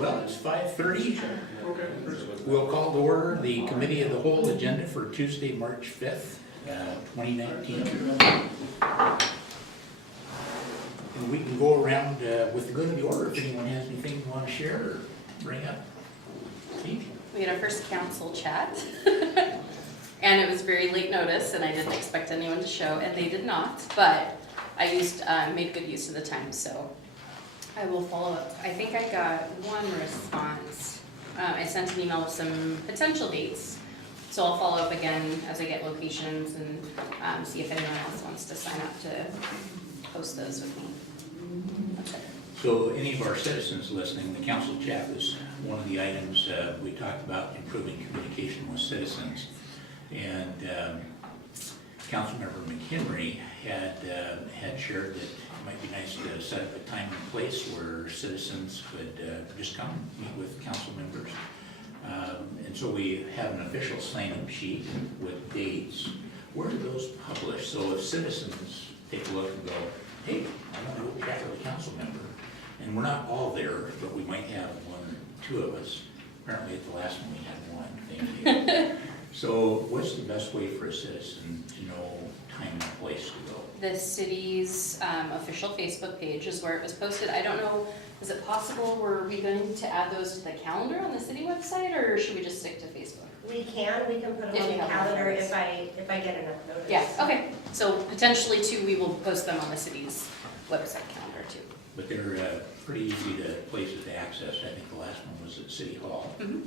Well, it's 5:30. Okay. We'll call to order the Committee of the Whole agenda for Tuesday, March 5th, 2019. And we can go around with the good of the order if anyone has anything you want to share or bring up. Steve? We had our first council chat, and it was very late notice, and I didn't expect anyone to show, and they did not, but I made good use of the time, so I will follow up. I think I got one response. I sent an email with some potential dates, so I'll follow up again as I get locations and see if anyone else wants to sign up to host those with me. That's it. So any of our citizens listening, the council chat was one of the items we talked about, improving communication with citizens. And Councilmember McHenry had shared that it might be nice to set up a time and place where citizens could just come meet with council members. And so we have an official sign-up sheet with dates. Where are those published? So if citizens take a look and go, hey, I want to go chat with a council member, and we're not all there, but we might have one or two of us. Apparently at the last one we had one, thank you. So what's the best way for a citizen to know time and place to go? The city's official Facebook page is where it was posted. I don't know, is it possible, were we going to add those to the calendar on the city website, or should we just stick to Facebook? We can put them If on you the have calendar notice. if I get enough notice. Yeah, okay. So potentially too, we will post them on the city's website calendar too. But they're pretty easy to places to access. I think the last one was at City Hall. Mhm.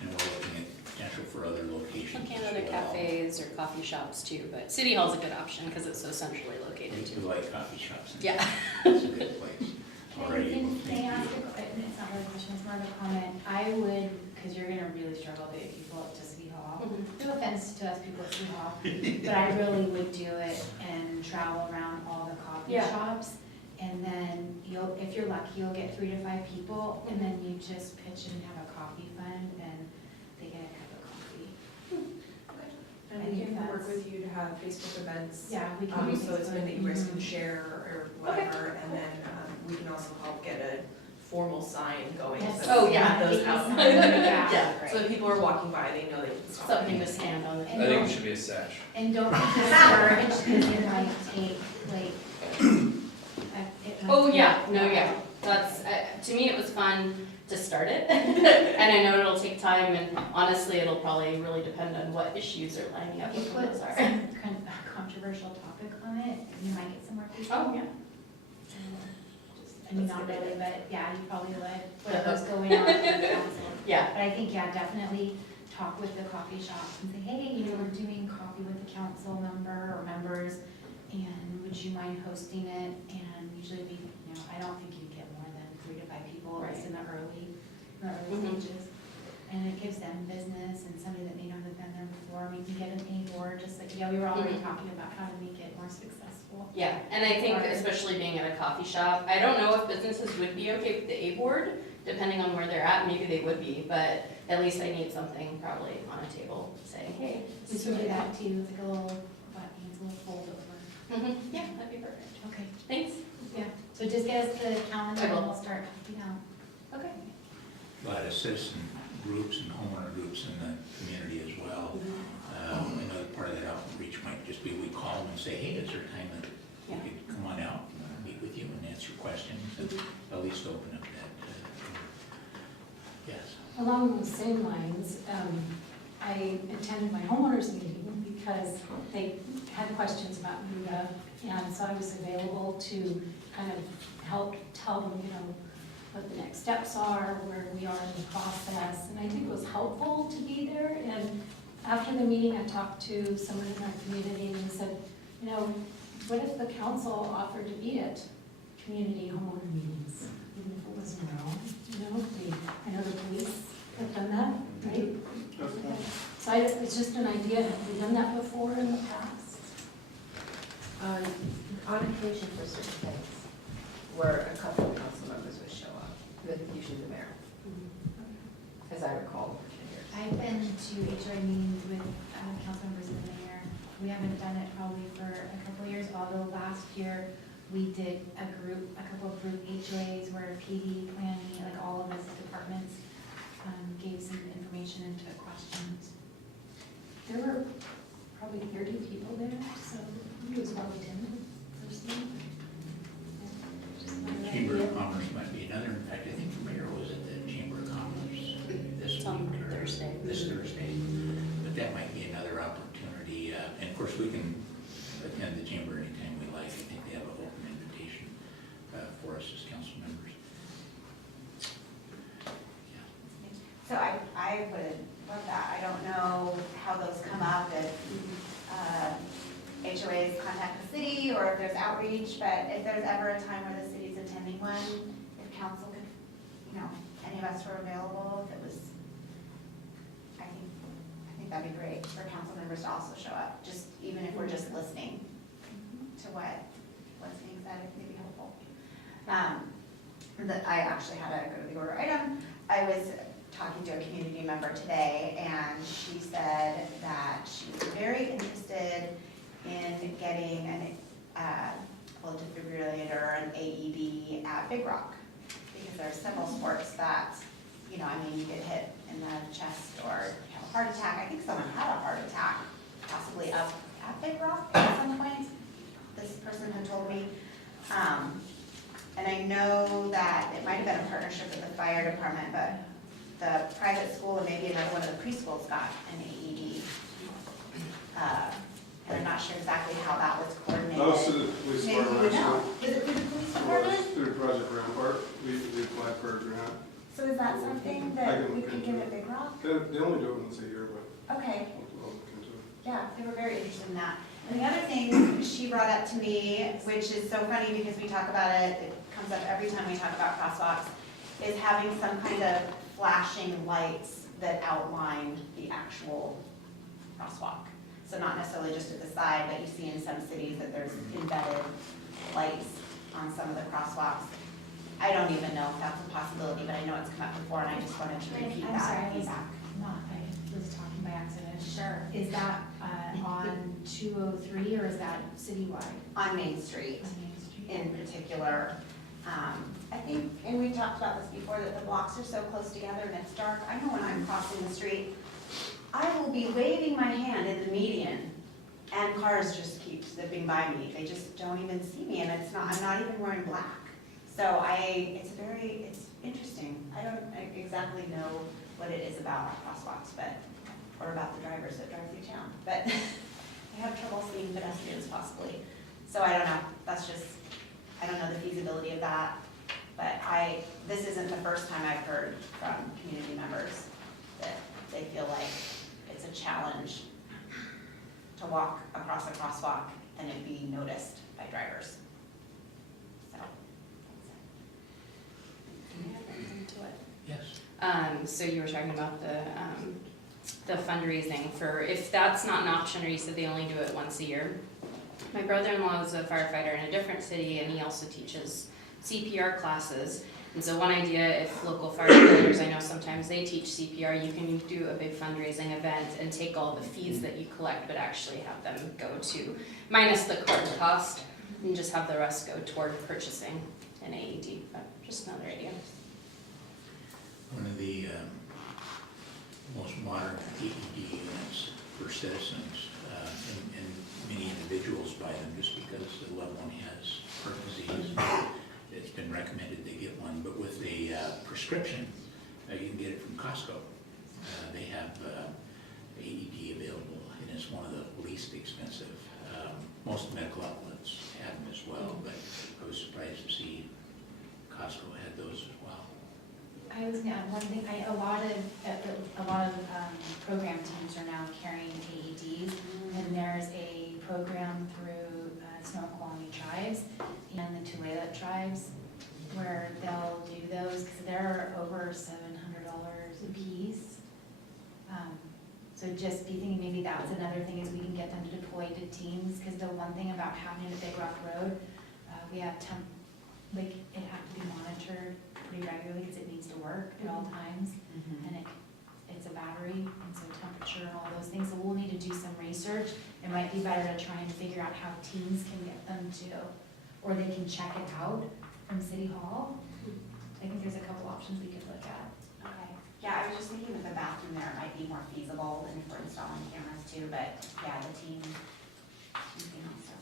And we're looking at potential for other locations Looking as at other well. cafes or coffee shops too, but City Hall's a good option because it's so centrally located We too. like coffee shops. and Yeah. It's a good place. All right, Can well, I thank ask you. it's not really a question, it's more of a comment. I would, because you're gonna really struggle to get people up to City Hall. Mhm. No offense to us people at City Hall, but I really would do it and travel around all the coffee Yeah. shops. And then you'll, if you're lucky, you'll get 3 to 5 people, and then you just pitch and have a coffee fund, and they get a cup of coffee. And I we think can work that's- with you to have Facebook events. Yeah, we can. do So it's been that you guys can Mhm. share or whatever, and then we can also help get a formal sign going. Yes. so Oh, we yeah. have those out. Yeah. Yeah. So if people are walking by, they know they can stop. Something to stand on the. And I think don't- it should be a sash. And don't be discouraged, because it might take, like, it might Oh, take- yeah, no, yeah, that's, to me, it was fun to start it, and I know it'll take time, and honestly, it'll probably really depend on what issues are lining up If you with put those are. some controversial topic on it, you might get some more people. Oh, yeah. I mean, not really, but yeah, you probably would, whatever's going on in the council. Yeah, But I think, yeah, definitely talk with the coffee shops and say, hey, you know, we're doing coffee with the council member or members, and would you mind hosting it? And usually we, you know, I don't think you get more than 3 to 5 people, at least in the early Mhm. stages. And it gives them business and somebody that may not have been there before. We can get an A-board, just like, yeah, we were already Mhm. talking about how to make it more successful. yeah, and I think especially being at a coffee shop, I don't know if businesses would be okay with the A-board, depending on where they're at, maybe they would be, but at least I need something probably on a table saying, hey, We this is can what do I got. that too, it's like a little, what, it's a little fold over. Yeah, that'd be perfect. Okay. Thanks. Yeah, so just get us the calendar I and will. we'll start helping out. Okay. A lot of citizen groups and homeowner groups in the community as well. Another part of that outreach might just be we call them and say, hey, is there time that Yeah. we could come on out and meet with you and answer questions and at least open up that. Yes. Along those same lines, I attended my homeowners meeting because they had questions about MUDA, and so I was available to kind of help tell them, you know, what the next steps are, where we are in the process, and I think it was helpful to be there. And after the meeting, I talked to someone in our community and they said, you know, what if the council offered to be at community homeowner meetings, even if it wasn't our own, you know? I know the police have done that, right? So it's just an idea, have we done that before in the past? On occasion for certain things, where a couple of council members would show up, with usually the mayor, as I recall. I've been to HOA meetings with council members and the mayor. We haven't done it probably for a couple of years, although last year We did a couple of group HOAs where PD, planning, like all of us departments gave some information and took questions. There were probably 30 people there, so it was well attended, first thing. Chamber of Commerce might be another, in fact, I think the mayor was at the Chamber of Commerce this It's on week or Thursday. this Thursday. But that might be another opportunity, and of course, we can attend the chamber anytime we like. I think they have an open invitation for us as council members. Yeah. So I would love that. I don't know how those come up, if HOAs contact the city or if there's outreach, but if there's ever a time where the city's attending one, if council could, any of us were available, if it was, I think that'd be great for council members to also show up, just even if we're just listening to what's being said, it may be helpful. That I actually had to go to the order item. I was talking to a community member today, and she said that she was very interested in getting a defibrillator, an AED at Big Rock, because there are several sports that, you get hit in the chest or you have a heart attack. I think someone had a heart attack, possibly up at Big Rock at some point, this person had told me. And I know that it might have been a partnership with the fire department, but the private school and maybe another one of the preschools got an AED. And I'm not sure exactly how that was coordinated. That was through the police Maybe you department, would know. actually. Is it through the police It was department? through Project Rampart. We applied for a grant. So is that something I that can we look could into give it. at Big Rock? They only do it once a year, but Okay, I'll look into it. yeah, they were very interested in that. And the other thing she brought up to me, which is so funny because we talk about it, it comes up every time we talk about crosswalks, is having some kind of flashing lights that outline the actual crosswalk. So not necessarily just at the side, but you see in some cities that there's embedded lights on some of the crosswalks. I don't even know if that's a possibility, but I know it's come up before, and I just wanted to repeat I'm that sorry, I was feedback. I was talking by accident. Sure. Is that on 203 or is that citywide? On Main Street On Main Street? in particular. I think, and we talked about this before, that the blocks are so close together and it's dark. I know when I'm crossing the street, I will be waving my hand in the median and cars just keep zipping by me. They just don't even see me, and I'm not even wearing black. So it's interesting. I don't exactly know what it is about crosswalks, or about the drivers that drive through town, but I have trouble seeing pedestrians possibly. So I don't know, I don't know the feasibility of that, but this isn't the first time I've heard from community members that they feel like it's a challenge to walk across a crosswalk and it be noticed by drivers. So. Into it. Yes. So you were talking about the fundraising for, if that's not an option, or you said they only do it once a year. My brother-in-law is a firefighter in a different city, and he also teaches CPR classes. And so one idea, if local firefighters, I know sometimes they teach CPR, you can do a big fundraising event and take all the fees that you collect, but actually have them go to, minus the card cost, and just have the rest go toward purchasing an AED, but just another idea. One of the most modern AED units for citizens, and many individuals buy them just because the loved one has heart disease. It's been recommended they get one, but with a prescription, you can get it from Costco. They have AED available, and it's one of the least expensive. Most medical outlets have them as well, but I was surprised to see Costco had those as well. I was gonna add one thing, a lot of program teams are now carrying AEDs, and there's a program through Snoqualmie Tribes and the Tulalip Tribes where they'll do those, because they're over $700 a piece. So just be thinking maybe that's another thing, is we can get them to deploy to teams, because the one thing about having it at Big Rock Road, we have it has to be monitored pretty regularly because it needs to work at all times, and it's a battery, and so temperature and all those things, so we'll need to do some research. It might be better to try and figure out how teams can get them to, or they can check it out from City Hall. I think there's a couple options we could look at. Okay, yeah, I was just thinking with the bathroom there, it might be more feasible and if we're installing cameras too, but yeah, the team can also.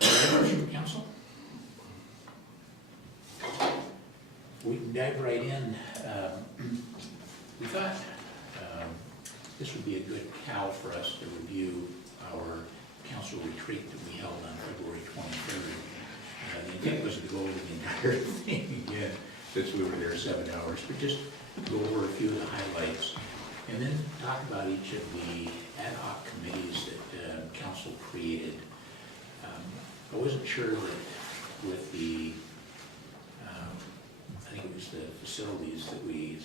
Questions from council? We can dive right in. We thought this would be a good cow for us to review our council retreat that we held on February 23rd. The intent was to go over the entire thing again, since we were there 7 hours, but just go over a few of the highlights, and then talk about each of the ad hoc committees that council created. I wasn't sure that with the, I think it was the facilities that we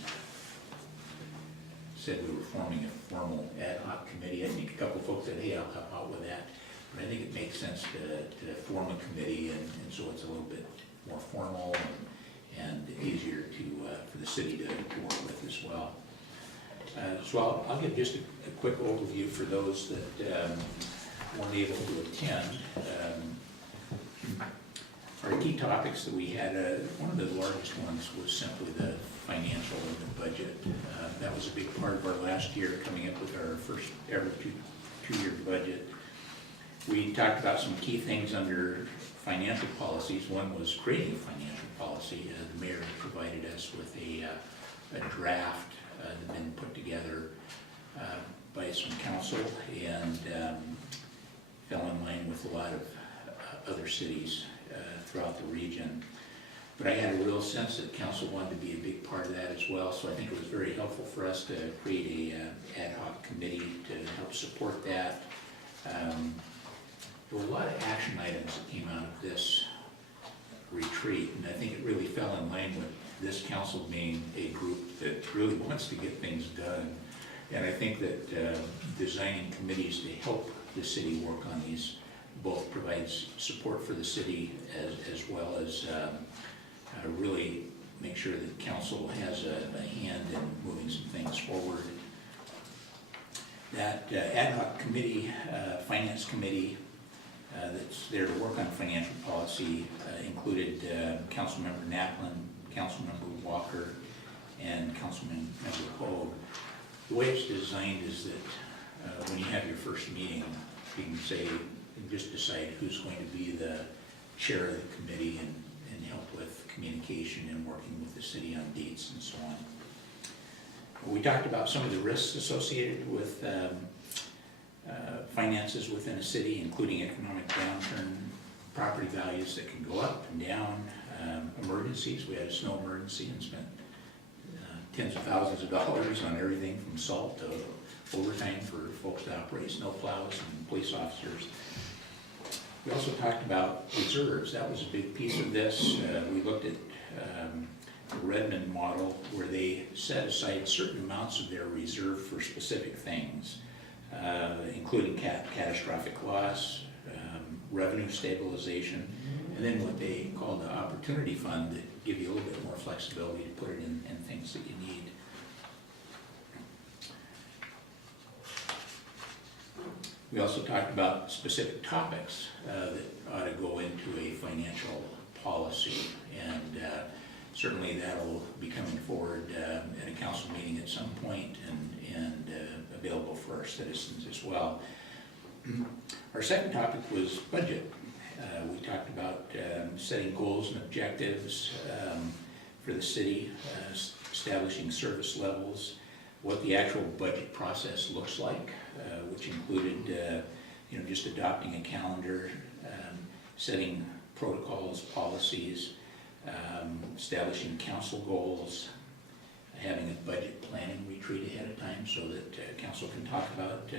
said we were forming a formal ad hoc committee. I think a couple folks said, hey, I'll help out with that. But I think it makes sense to form a committee, and so it's a little bit more formal and easier for the city to work with as well. So I'll give just a quick overview for those that weren't able to attend. Our key topics that we had, one of the largest ones was simply the financial and the budget. That was a big part of our last year, coming up with our first ever two-year budget. We talked about some key things under financial policies. One was creating a financial policy. The mayor provided us with a draft that had been put together by some council and fell in line with a lot of other cities throughout the region. But I had a real sense that council wanted to be a big part of that as well, so I think it was very helpful for us to create a ad hoc committee to help support that. There were a lot of action items that came out of this retreat, and I think it really fell in line with this council being a group that really wants to get things done. And I think that designing committees to help the city work on these both provides support for the city as well as really make sure that council has a hand in moving some things forward. That ad hoc committee, finance committee, that's there to work on financial policy included Councilmember Naplin, Councilmember Walker, and Councilmember Hogue. The way it's designed is that when you have your first meeting, you can say, you just decide who's going to be the chair of the committee and help with communication and working with the city on dates and so on. We talked about some of the risks associated with finances within a city, including economic downturn, property values that can go up and down, emergencies. We had a snow emergency and spent tens of thousands of dollars on everything from salt to overtime for folks to operate snow plows and police officers. We also talked about reserves. That was a big piece of this. We looked at the Redmond model where they set aside certain amounts of their reserve for specific things, including catastrophic loss, revenue stabilization, and then what they call the opportunity fund that give you a little bit more flexibility to put it in things that you need. We also talked about specific topics that ought to go into a financial policy, and certainly that'll be coming forward at a council meeting at some point and available for our citizens as well. Our second topic was budget. We talked about setting goals and objectives for the city, establishing service levels, what the actual budget process looks like, which included just adopting a calendar, setting protocols, policies, establishing council goals, having a budget planning retreat ahead of time so that council can talk about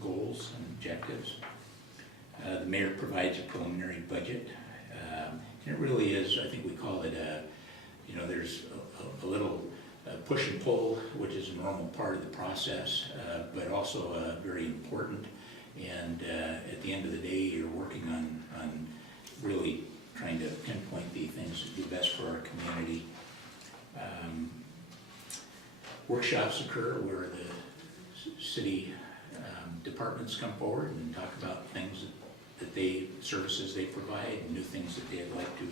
goals and objectives. The mayor provides a preliminary budget, and it really is, I think we call it there's a little push and pull, which is a normal part of the process, but also very important. And at the end of the day, you're working on really trying to pinpoint the things that do best for our community. Workshops occur where the city departments come forward and talk about things that services they provide, new things that they'd like to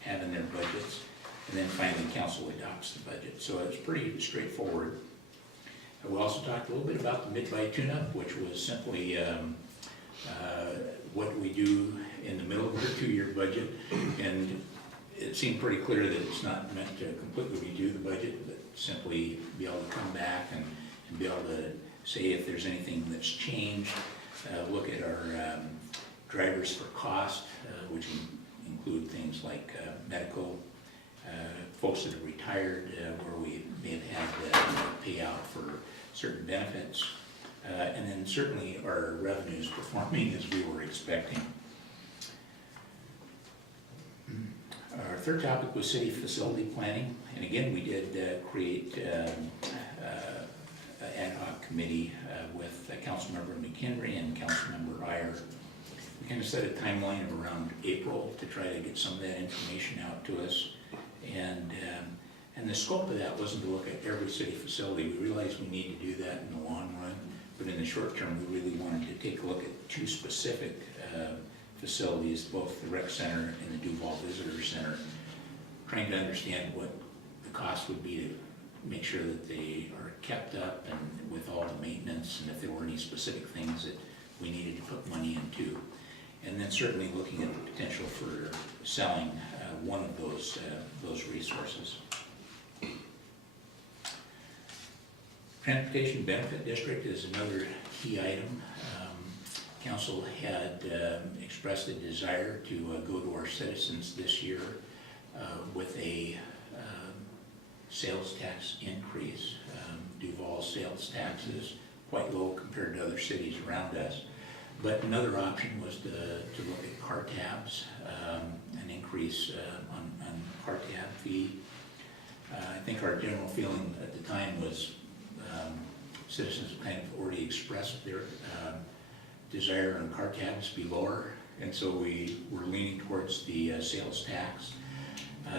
have in their budgets. And then finally, council adopts the budget. So it's pretty straightforward. We also talked a little bit about the mid-buy tune-up, which was simply what we do in the middle of our 2-year budget. And it seemed pretty clear that it's not meant to completely redo the budget, but simply be able to come back and be able to say if there's anything that's changed. Look at our drivers for cost, which include things like medical, folks that are retired, where we may have had payout for certain benefits, and then certainly our revenues performing as we were expecting. Our third topic was city facility planning, and again, we did create an ad hoc committee with Councilmember McHenry and Councilmember Iyer. We kind of set a timeline of around April to try to get some of that information out to us. And the scope of that wasn't to look at every city facility. We realized we need to do that in the long run, but in the short term, we really wanted to take a look at 2 specific facilities, both the rec center and the Duval Visitor Center, trying to understand what the cost would be to make sure that they are kept up and with all the maintenance, and if there were any specific things that we needed to put money into. And then certainly looking at the potential for selling one of those resources. Transportation Benefit District is another key item. Council had expressed a desire to go to our citizens this year with a sales tax increase. Duval's sales tax is quite low compared to other cities around us. But another option was to look at car tabs, an increase on car tab fee. I think our general feeling at the time was citizens kind of already expressed their desire on car tabs be lower, and so we were leaning towards the sales tax.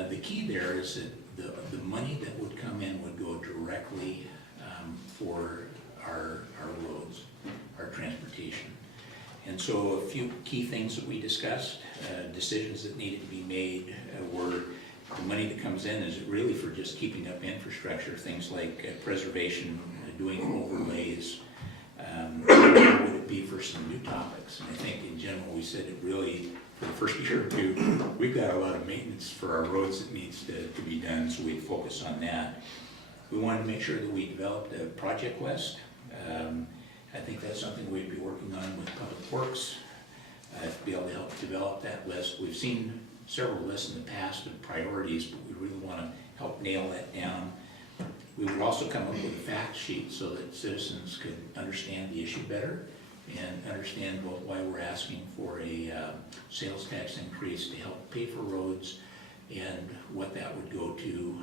The key there is that the money that would come in would go directly for our roads, our transportation. And so a few key things that we discussed, decisions that needed to be made were the money that comes in, is it really for just keeping up infrastructure, things like preservation, doing overlays, or would it be for some new topics? And I think in general we said it really, for the first year or two, we've got a lot of maintenance for our roads that needs to be done, so we'd focus on that. We wanted to make sure that we developed a project list. I think that's something we'd be working on with Public Works, to be able to help develop that list. We've seen several lists in the past of priorities, but we really want to help nail that down. We would also come up with a fact sheet so that citizens could understand the issue better and understand why we're asking for a sales tax increase to help pay for roads and what that would go to,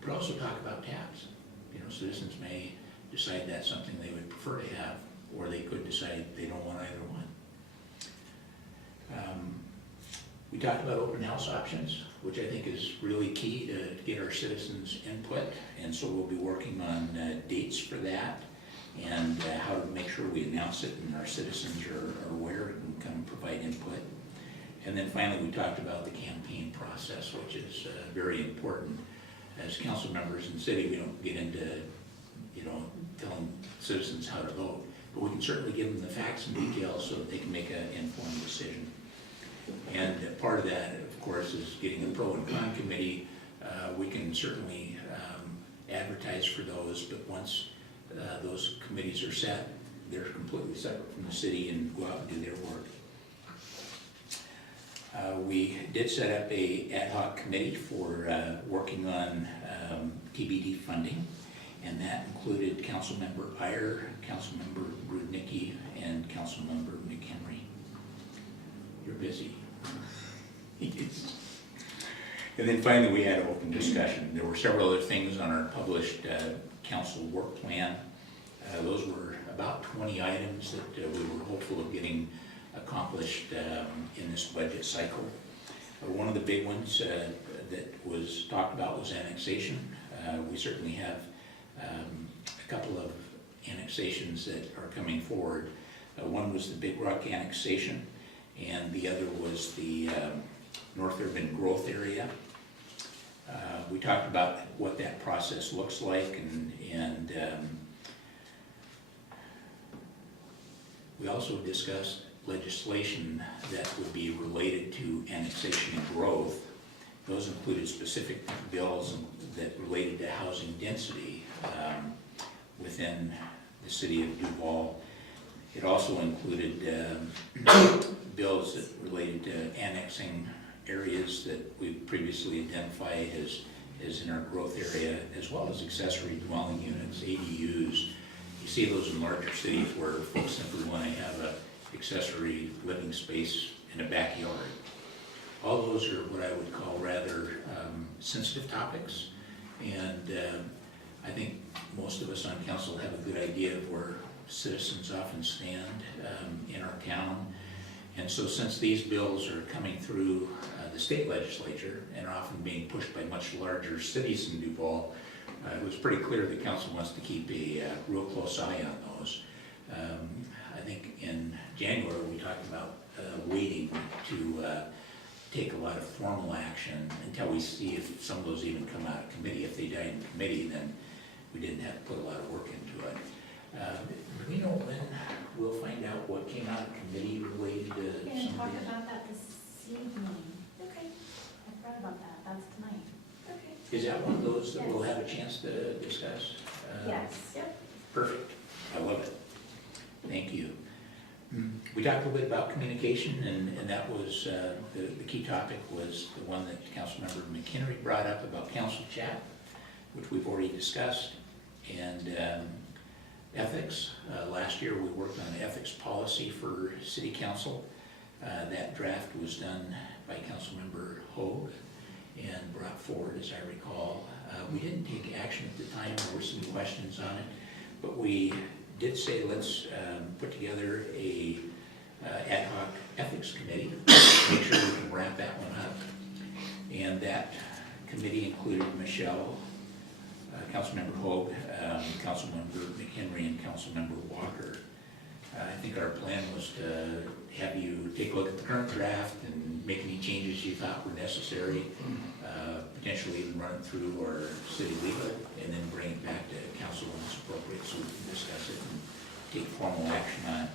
but also talk about tabs. You know, citizens may decide that's something they would prefer to have, or they could decide they don't want either one. We talked about open house options, which I think is really key to get our citizens' input, and so we'll be working on dates for that and how to make sure we announce it and our citizens are aware and come provide input. And then finally, we talked about the campaign process, which is very important. As council members in the city, we don't get into, you know, telling citizens how to vote, but we can certainly give them the facts and details so that they can make an informed decision. And part of that, of course, is getting a pro and con committee. We can certainly advertise for those, but once those committees are set, they're completely separate from the city and go out and do their work. We did set up a ad hoc committee for working on TBD funding, and that included Councilmember Iyer, Councilmember Rudnicki, and Councilmember McHenry. You're busy. And then finally, we had an open discussion. There were several other things on our published council work plan. Those were about 20 items that we were hopeful of getting accomplished in this budget cycle. One of the big ones that was talked about was annexation. We certainly have a couple of annexations that are coming forward. One was the Big Rock annexation. and the other was the North Urban Growth Area. We talked about what that process looks like, and we also discussed legislation that would be related to annexation and growth. Those included specific bills that related to housing density within the city of Duval. It also included bills that related to annexing areas that we previously identified as in our growth area, as well as accessory dwelling units, ADUs. You see those in larger cities where folks simply want to have a accessory living space in a backyard. All those are what I would call rather sensitive topics, and I think most of us on council have a good idea of where citizens often stand in our town. And so since these bills are coming through the state legislature and are often being pushed by much larger cities in Duval, it was pretty clear that council wants to keep a real close eye on those. I think in January we talked about waiting to take a lot of formal action until we see if some of those even come out of committee. If they died in committee, then we didn't have to put a lot of work into it. Do we know when we'll find out what came out of committee related to We're gonna some talk of these? about that this evening. Okay, I read about that, that's tonight. okay. Is that one of those that we'll have a chance to discuss? Yes. Yep. Perfect. I love it. Thank you. We talked a little bit about communication, and that was, the key topic was the one that Councilmember McHenry brought up about council chat, which we've already discussed, and ethics. Last year we worked on an ethics policy for City Council. That draft was done by Councilmember Hogue and brought forward, as I recall. We didn't take action at the time. There were some questions on it, but we did say let's put together a ad hoc ethics committee, make sure we can wrap that one up. And that committee included Michelle, Councilmember Hogue, Councilmember McHenry, and Councilmember Walker. I think our plan was to have you take a look at the current draft and make any changes you thought were necessary, potentially even run it through our city legal, and then bring it back to council when it's appropriate so we can discuss it and take formal action on it.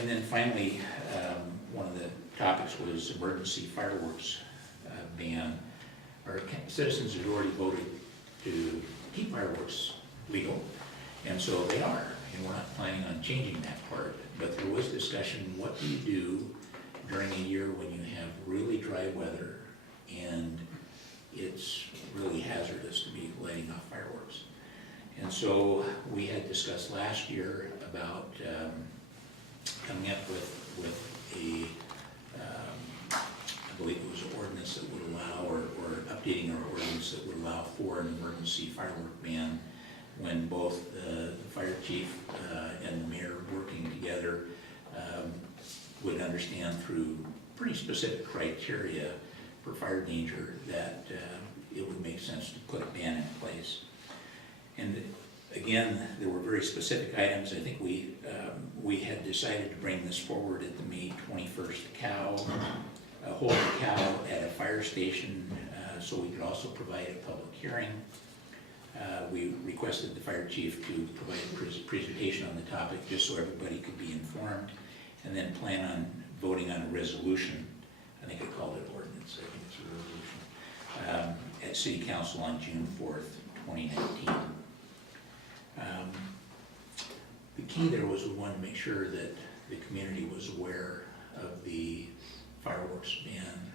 And then finally, one of the topics was emergency fireworks ban. Our citizens had already voted to keep fireworks legal, and so they are, and we're not planning on changing that part. But there was discussion, what do you do during a year when you have really dry weather and it's really hazardous to be lighting off fireworks? And so we had discussed last year about coming up with a, I believe it was an ordinance that would allow, or updating our ordinance that would allow for an emergency firework ban when both the fire chief and the mayor working together would understand through pretty specific criteria for fire danger that it would make sense to put a ban in place. And again, there were very specific items. I think we had decided to bring this forward at the May 21st hold a cow at a fire station so we could also provide a public hearing. We requested the fire chief to provide a presentation on the topic just so everybody could be informed, and then plan on voting on a resolution. I think I called it ordinance, I think it's a resolution, at City Council on June 4th, 2019. The key there was we wanted to make sure that the community was aware of the fireworks ban,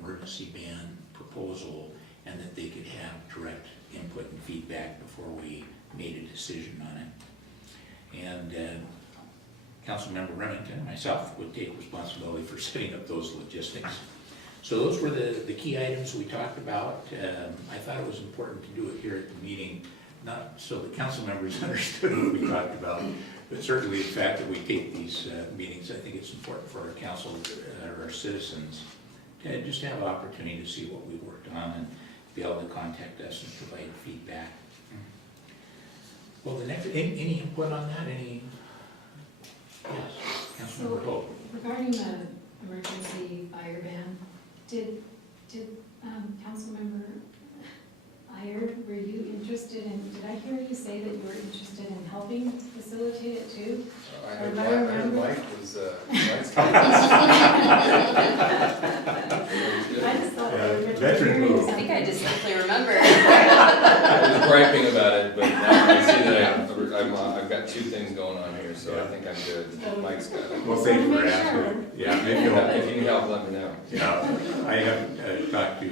emergency ban proposal, and that they could have direct input and feedback before we made a decision on it. And Councilmember Remington, myself, would take responsibility for setting up those logistics. So those were the key items we talked about. I thought it was important to do it here at the meeting, not so the council members understood what we talked about, but certainly the fact that we take these meetings, I think it's important for our council, our citizens, to just have an opportunity to see what we worked on and be able to contact us and provide feedback. Well, the next, any input on that? Any? Yes, Councilmember Hope. regarding the emergency fire ban, did Councilmember Iyer, were you interested in, did I hear you say that you were interested in helping facilitate it too? I Or heard if I Mike, remember- Mike was, Mike's I just thought we were veteran hearing move. I think something. I distinctly remember. I was griping about it, but now I see that I've got two things going on here, so I think I'm good. Mike's got it. Well, Just thanks wanna for make asking. Yeah, If maybe you I'll- if you need help, let me know. Yeah, I haven't talked to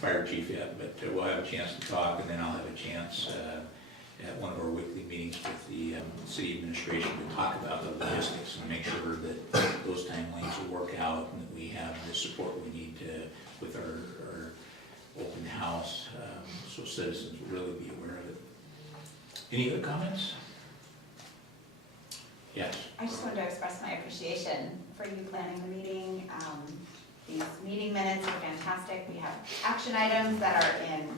fire chief yet, but we'll have a chance to talk, and then I'll have a chance at one of our weekly meetings with the city administration to talk about the logistics and make sure that those timelines will work out and that we have the support we need to, with our open house, so citizens will really be aware of it. Any other comments? Yes. I just wanted to express my appreciation for you planning the meeting. These meeting minutes are fantastic. We have action items that are in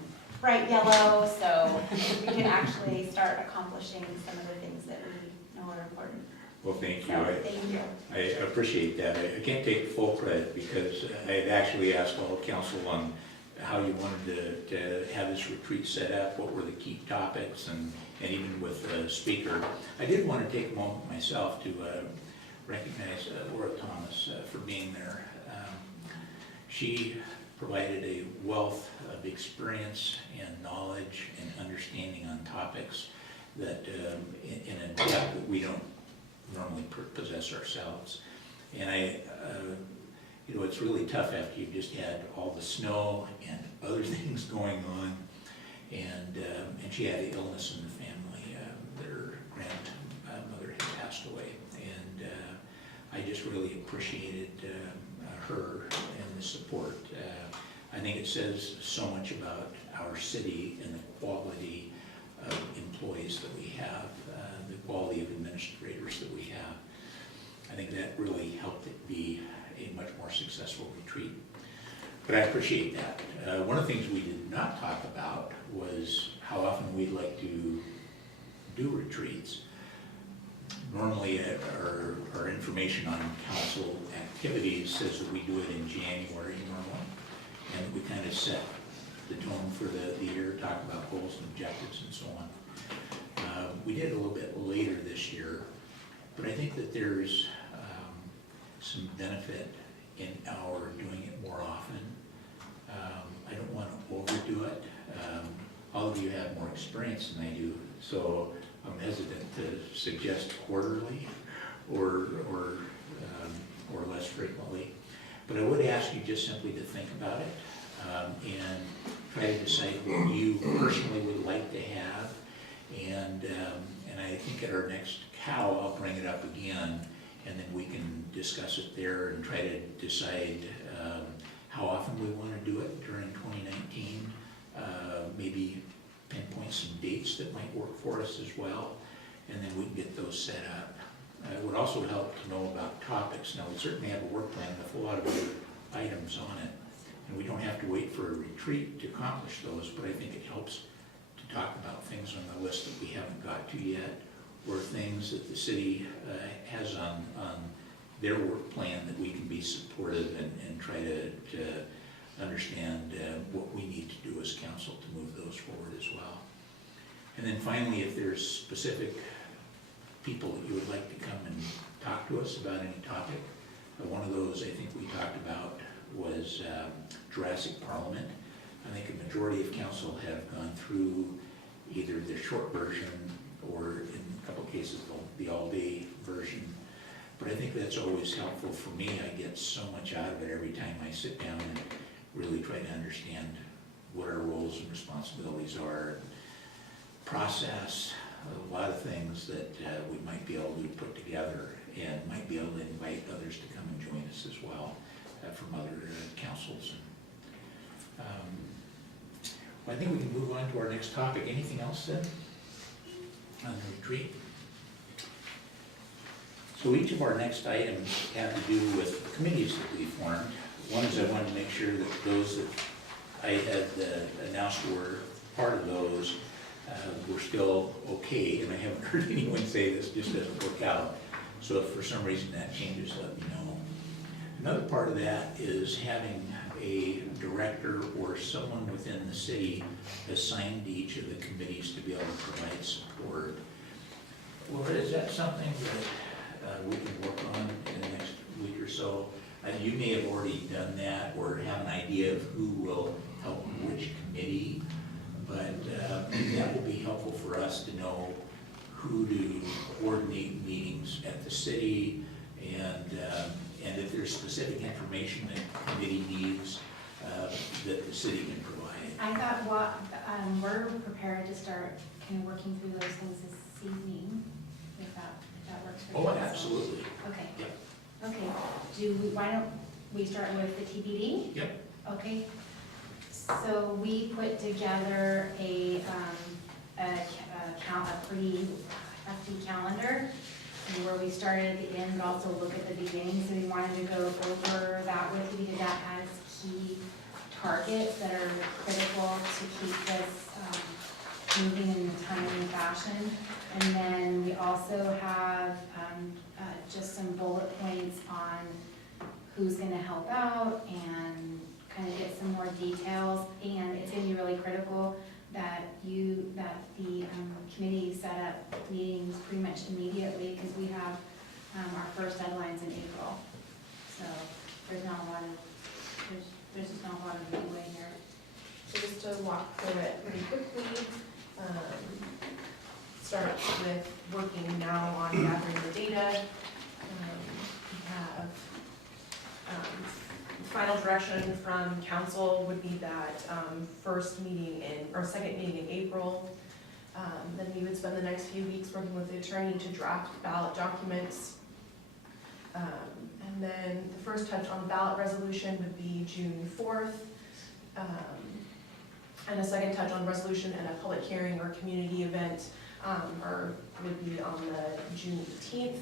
bright yellow, so we can actually start accomplishing some of the things that we know are important. Well, thank you. So, thank you. I appreciate that. I can't take full credit because I had actually asked all of council on how you wanted to have this retreat set up, what were the key topics, and even with the speaker. I did want to take a moment myself to recognize Laura Thomas for being there. She provided a wealth of experience and knowledge and understanding on topics that in a depth that we don't normally possess ourselves. And you know, it's really tough after you've just had all the snow and other things going on. And she had an illness in the family. Their grandmother had passed away. And I just really appreciated her and the support. I think it says so much about our city and the quality of employees that we have, the quality of administrators that we have. I think that really helped it be a much more successful retreat. But I appreciate that. One of the things we did not talk about was how often we'd like to do retreats. Normally, our information on council activities says that we do it in January normally, and we kind of set the tone for the year, talk about goals and objectives and so on. We did it a little bit later this year, but I think that there's some benefit in our doing it more often. I don't want to overdo it. All of you have more experience than I do, so I'm hesitant to suggest quarterly or less frequently. But I would ask you just simply to think about it and try to decide what you personally would like to have. And I think at our next COW, I'll bring it up again, and then we can discuss it there and try to decide how often we want to do it during 2019. Maybe pinpoint some dates that might work for us as well, and then we can get those set up. It would also help to know about topics. Now, we certainly have a work plan with a lot of other items on it, and we don't have to wait for a retreat to accomplish those, but I think it helps to talk about things on the list that we haven't got to yet, or things that the city has on their work plan that we can be supportive and try to understand what we need to do as council to move those forward as well. And then finally, if there's specific people that you would like to come and talk to us about any topic, one of those I think we talked about was Jurassic Parliament. I think a majority of council have gone through either the short version or in a couple of cases the all-day version. But I think that's always helpful for me. I get so much out of it every time I sit down and really try to understand what our roles and responsibilities are, process, a lot of things that we might be able to put together and might be able to invite others to come and join us as well from other councils. I think we can move on to our next topic. Anything else then on the retreat? So each of our next items have to do with committees that we formed. One is I wanted to make sure that those that I had announced were part of those were still okay, and I haven't heard anyone say this just doesn't work out. So if for some reason that changes, let me know. Another part of that is having a director or someone within the city assigned to each of the committees to be able to provide support. Well, is that something that we can work on in the next week or so? You may have already done that or have an idea of who will help which committee, but that will be helpful for us to know who to coordinate meetings at the city, and if there's specific information that committee needs, that the city can provide. I thought, we're prepared to start kind of working through those things this evening, if that works for you. Oh, absolutely. Okay. Yep. Okay, why don't we start with the TBD? Yep. Okay, so we put together a pretty hefty calendar, and where we started at the end, but also look at the beginning, so we wanted to go over that with you, because that has key targets that are critical to keep this moving in a timely fashion. And then we also have just some bullet points on who's gonna help out and kind of get some more details. And it's gonna be really critical that the committee set up meetings pretty much immediately, because we have our first deadlines in April. So there's not a lot of, there's just not a lot of leeway here. So just to walk through it pretty quickly, start with working now on gathering the data. We have final direction from council would be that second meeting in April. Then we would spend the next few weeks working with the attorney to draft ballot documents. And then the first touch on ballot resolution would be June 4th. And a second touch on resolution and a public hearing or community event would be on the June 18th.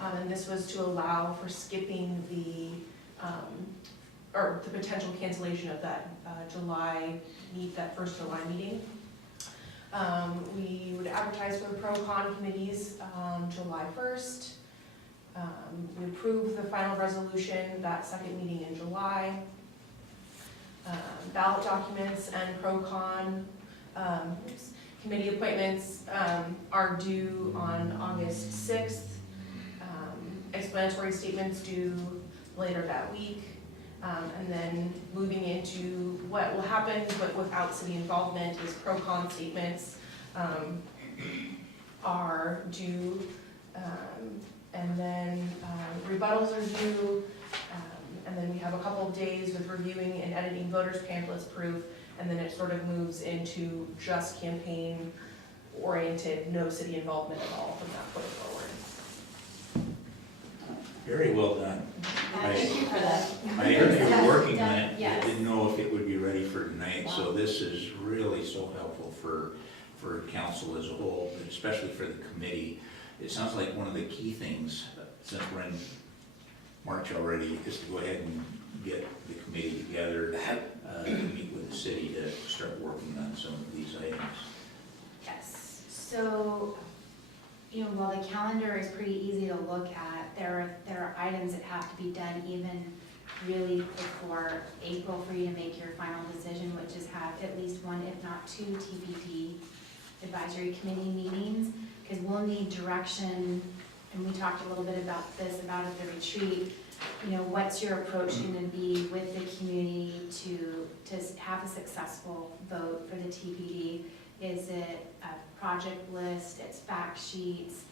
And this was to allow for skipping or the potential cancellation of that that first July meeting. We would advertise for the pro-con committees July 1st. We approve the final resolution that second meeting in July. Ballot documents and pro-con committee appointments are due on August 6th. Explanatory statements due later that week. And then moving into what will happen, but without city involvement, is pro-con statements are due. And then rebuttals are due. And then we have a couple of days with reviewing and editing voters' pamphlets proof, and then it sort of moves into just campaign-oriented, no city involvement at all from that point forward. Very well done. Thank you for that. I heard you were working on it, I Yes. didn't know if it would be ready for tonight, so this is really so helpful for council as a whole, but especially for the committee. It sounds like one of the key things, since we're in March already, is to go ahead and get the committee together, to meet with the city to start working on some of these items. Yes, so, while the calendar is pretty easy to look at, there are items that have to be done even really before April for you to make your final decision, which is have at least one, if not two, TBD advisory committee meetings, because we'll need direction, and we talked a little bit about at the retreat. What's your approach going to be with the community to have a successful vote for the TBD? Is it a project list, it's fact sheets?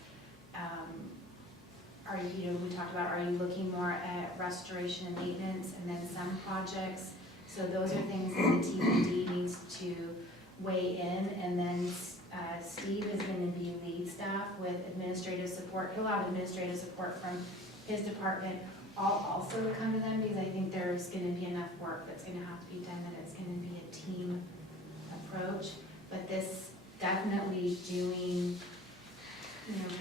We talked about, are you looking more at restoration and maintenance and then some projects? So those are things that the TBD needs to weigh in, and then Steve is going to be lead staff with administrative support. He'll have administrative support from his department. I'll also come to them because I think there's going to be enough work that's going to have to be done that it's going to be a team approach. But this definitely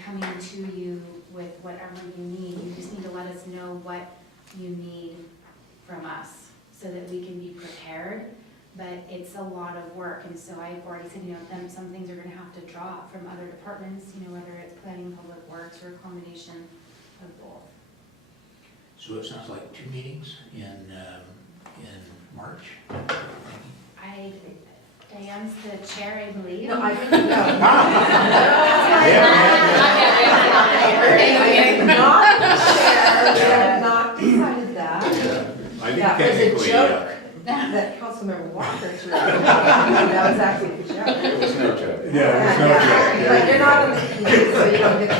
coming to you with whatever you need. You just need to let us know what you need from us so that we can be prepared. But it's a lot of work, and so I've already said, some things are gonna have to drop from other departments, whether it's planning, public works, or accommodation, of both. So it sounds like 2 meetings in March? Diane's the chair, I believe. No, I think, no. Not the chair, we have not decided that. I think That was a technically, joke that Councilmember Walker threw out. That was actually a joke. It was no joke. But you're not on the committee, so you don't get the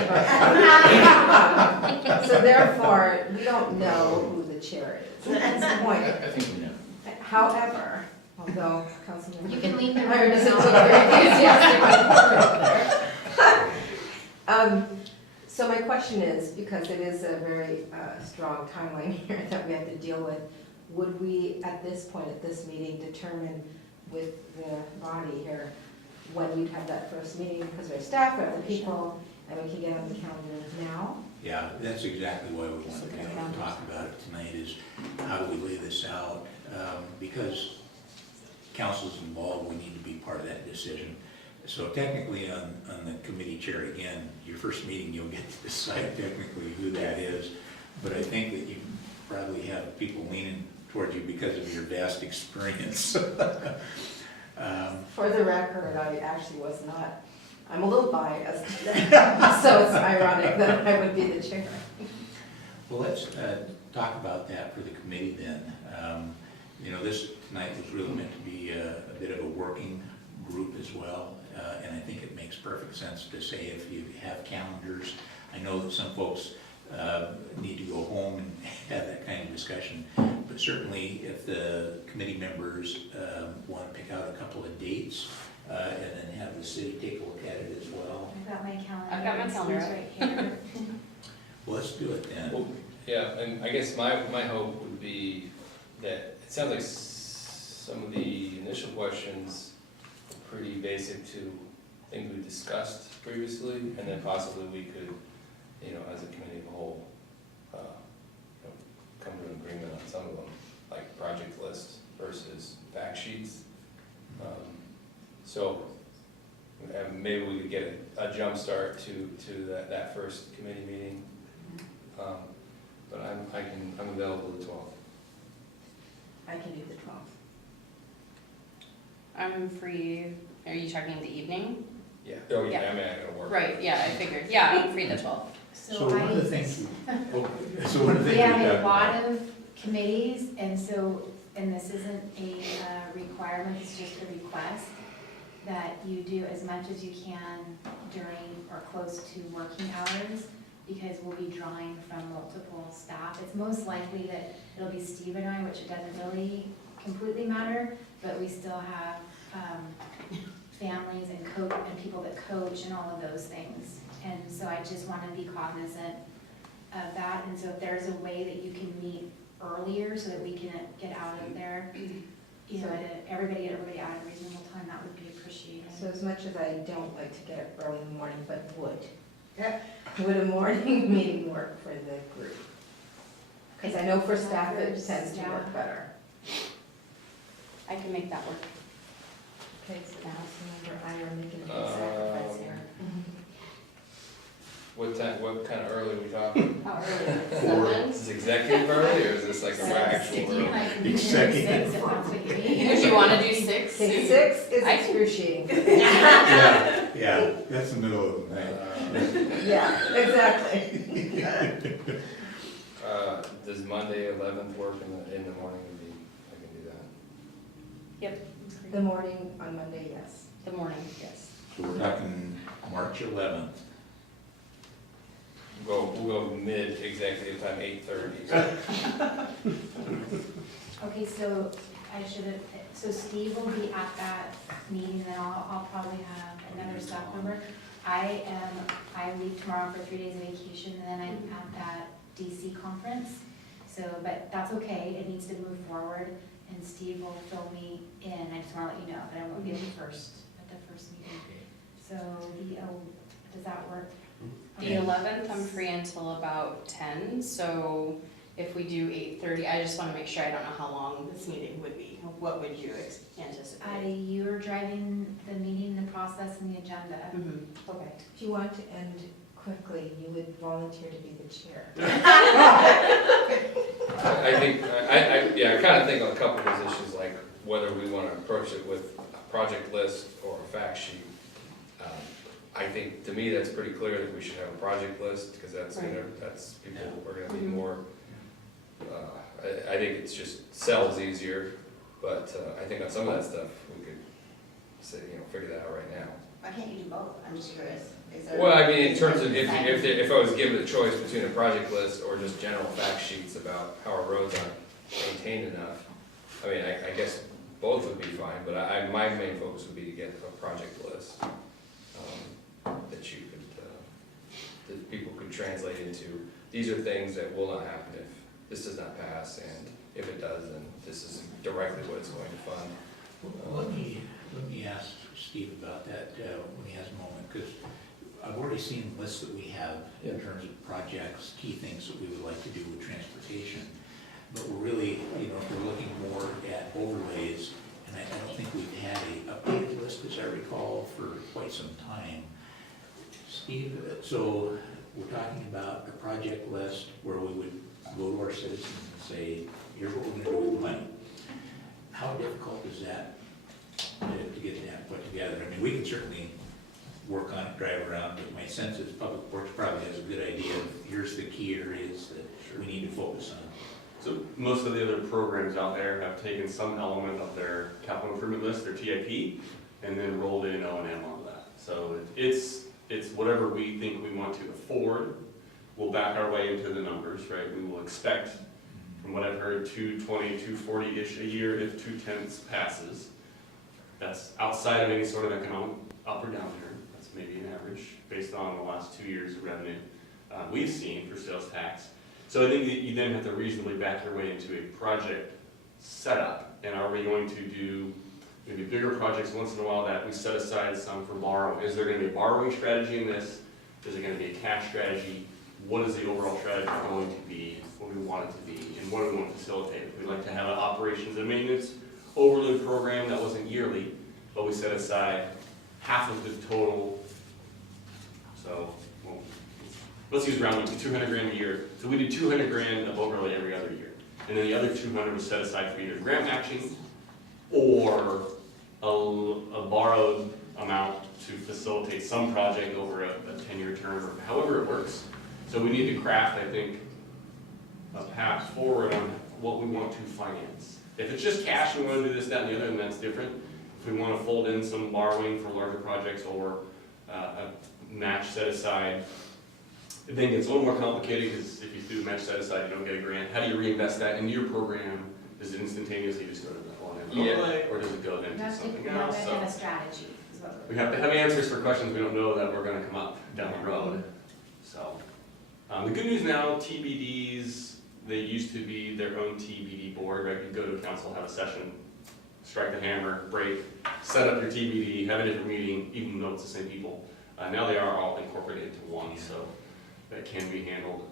vote. So therefore, we don't know who the chair is. That's the point. I think we know. However, although Councilmember. You can leave the room. Myron doesn't look very enthusiastic. So my question is, because it is a very strong timeline here that we have to deal with, would we, at this point, at this meeting, determine with the body here when you'd have that first meeting? Because we have staff, we have the people, and we can get on the calendar now? yeah, that's exactly why we want to be able to talk about it tonight, is how do we lay this out? Because council's involved, we need to be part of that decision. So technically, on the committee chair, again, your first meeting, you'll get to decide technically who that is. But I think that you probably have people leaning towards you because of your vast experience. For the record, I actually was not, I'm a little biased, so it's ironic that I would be the chair. Well, let's talk about that for the committee then. You know, this tonight was really meant to be a bit of a working group as well, and I think it makes perfect sense to say if you have calendars. I know that some folks need to go home and have that kind of discussion, but certainly if the committee members want to pick out a couple of dates and then have the city take a look at it as well. I've got my calendar. I've got my calendar up. Right here. Well, let's do it then. Well, yeah, and I guess my hope would be that, it sounds like some of the initial questions are pretty basic to things we discussed previously, and then possibly we could, you know, as a committee of a whole, you know, come to an agreement on some of them, like project lists versus fact sheets. So maybe we could get a jump start to that first committee meeting. But I'm available the 12th. I can do the 12th. I'm free, are you talking the evening? Yeah. Oh, yeah, Yeah. I mean, I gotta work. Right, yeah, I figured, yeah, I'm free the 12th. So one of the things, so one of the We things have we a talked lot about. of committees, and so, and this isn't a requirement, it's just a request, that you do as much as you can during or close to working hours, because we'll be drawing from multiple staff. It's most likely that it'll be Steve and I, which it doesn't really completely matter, but we still have families and people that coach and all of those things. And so I just want to be cognizant of that, and so if there's a way that you can meet earlier so that we can get out of there, you know, everybody out at a reasonable time, that would be appreciated. So as much as I don't like to get up early in the morning, but would a morning meeting work for the group? Because I know for staff it tends to work better. I can make that work. Okay, so Councilmember Iyer making a big sacrifice here. What kind of early are we talking? How early? Is this executive early, or is this like a actual early? I can do Executive. 6 if that's what you need. Would you wanna do 6? Okay, 6 is I can- excruciating. Yeah, that's the middle of the night. Yeah, exactly. Does Monday 11th work in the morning? I can do that. Yep, The morning on Monday, yes. the morning, yes. So we're talking March 11th. We'll go mid-executive time, 8:30. Okay, so so Steve will be at that meeting, and then I'll probably have another staff member. I leave tomorrow for 3 days of vacation, and then I'm at that DC conference. So, but that's okay, it needs to move forward, and Steve will fill me in. I just wanna let you know that I won't be at the first meeting. So does that work? The 11th, I'm free until about 10, so if we do 8:30, I just wanna make sure I don't know how long this meeting would be. What would you anticipate? You're driving the meeting, the process, and the agenda. Mhm. Okay. Do you want to end quickly you would volunteer to be the chair. I think, I kind of think on a couple of those issues, like whether we want to approach it with a project list or a fact sheet. I think, to me, that's pretty clear that we should have a project list, because that's people are gonna be more, I think it's just sells easier, but I think on some of that stuff, we could say, figure that out right now. Why can't you do both? I'm just curious. Is there- Well, I mean, in terms of if I was given a choice between a project list or just general fact sheets about how our roads aren't maintained enough, I mean, I guess both would be fine, but my main focus would be to get a project list that you could, that people could translate into. These are things that will not happen if this does not pass, and if it does, then this is directly what it's going to fund. Well, let me ask Steve about that when he has a moment, because I've already seen lists that we have in terms of projects, key things that we would like to do with transportation. But we're really, if we're looking more at overlays, and I don't think we've had a updated list, as I recall, for quite some time. Steve, so we're talking about a project list where we would go to our citizens and say, here's what we're gonna do with money. How difficult is that to get that put together? I mean, we can certainly work on it, drive around, but my sense is Public Works probably has a good idea of here's the key areas that we need to focus on. So most of the other programs out there have taken some element of their capital improvement list, their TIP, and then rolled in O&M on that. So it's whatever we think we want to afford. We'll back our way into the numbers, right? We will expect, from what I've heard, 220, 240-ish a year if 2/10 passes. That's outside of any sort of economic up or downturn. That's maybe an average based on the last 2 years of revenue we've seen for sales tax. So I think that you then have to reasonably back your way into a project setup. And are we going to do maybe bigger projects once in a while that we set aside some for borrowing? Is there going to be a borrowing strategy in this? Is it going to be a cash strategy? What is the overall strategy going to be? What do we want it to be? And what do we want to facilitate? We'd like to have an operations and maintenance overload program that wasn't yearly, but we set aside half of the total. So, well, let's use round numbers, 200 grand a year. So we did 200 grand of overlay every other year. And then the other 200 was set aside for either grant matching or a borrowed amount to facilitate some project over a 10-year term, or however it works. So we need to craft, I think, a path forward on what we want to finance. If it's just cash, we want to do this, that, and the other, and that's different. If we want to fold in some borrowing for larger projects or a match set aside, it then gets a little more complicated, because if you do match set aside, you don't get a grant. How do you reinvest that into your program? Does it instantaneously just go to the overlay, or does it go into something else? You have to have a strategy, is what we're. We have to have answers for questions we don't know that we're going to come up down the road. So, the good news now, TBDs, they used to be their own TBD board, right? You go to council, have a session, strike the hammer, break, set up your TBD, have a different meeting, even though it's the same people. Now they are all incorporated into one, so that can be handled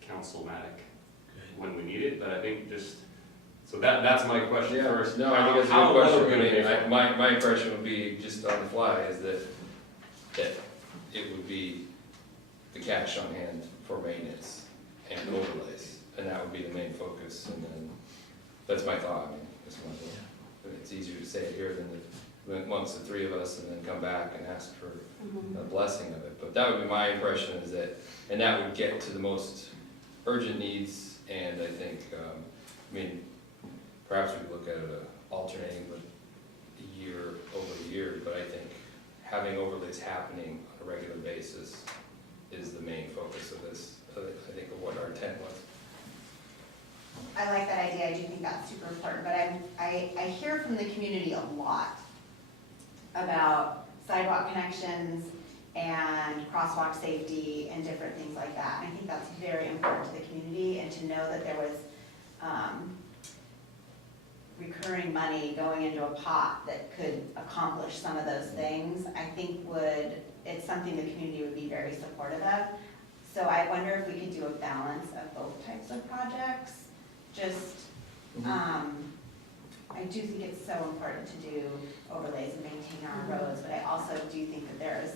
council-matic when we need it. But I think just, so that's my question first. No, I think that's a How good well are we question. gonna pay for it? My impression would be, just on the fly, is that it would be the cash on hand for maintenance and overlays, and that would be the main focus, and then, that's my thought, I mean, it's easier to say it here than amongst the three of us, and then come back and ask for a blessing of it, but that would be my impression, is that, and that would get to the most urgent needs, and I think, I mean, perhaps we could look at it alternating with year over year, but I think having overlays happening on a regular basis is the main focus of this, I think, of what our intent was. I like that idea, I do think that's super important, but I hear from the community a lot about sidewalk connections and crosswalk safety and different things like that. And I think that's very important to the community, and to know that there was recurring money going into a pot that could accomplish some of those things, I think it's something the community would be very supportive of. So I wonder if we could do a balance of both types of projects. Just, I do think it's so important to do overlays and maintain our roads, but I also do think that there is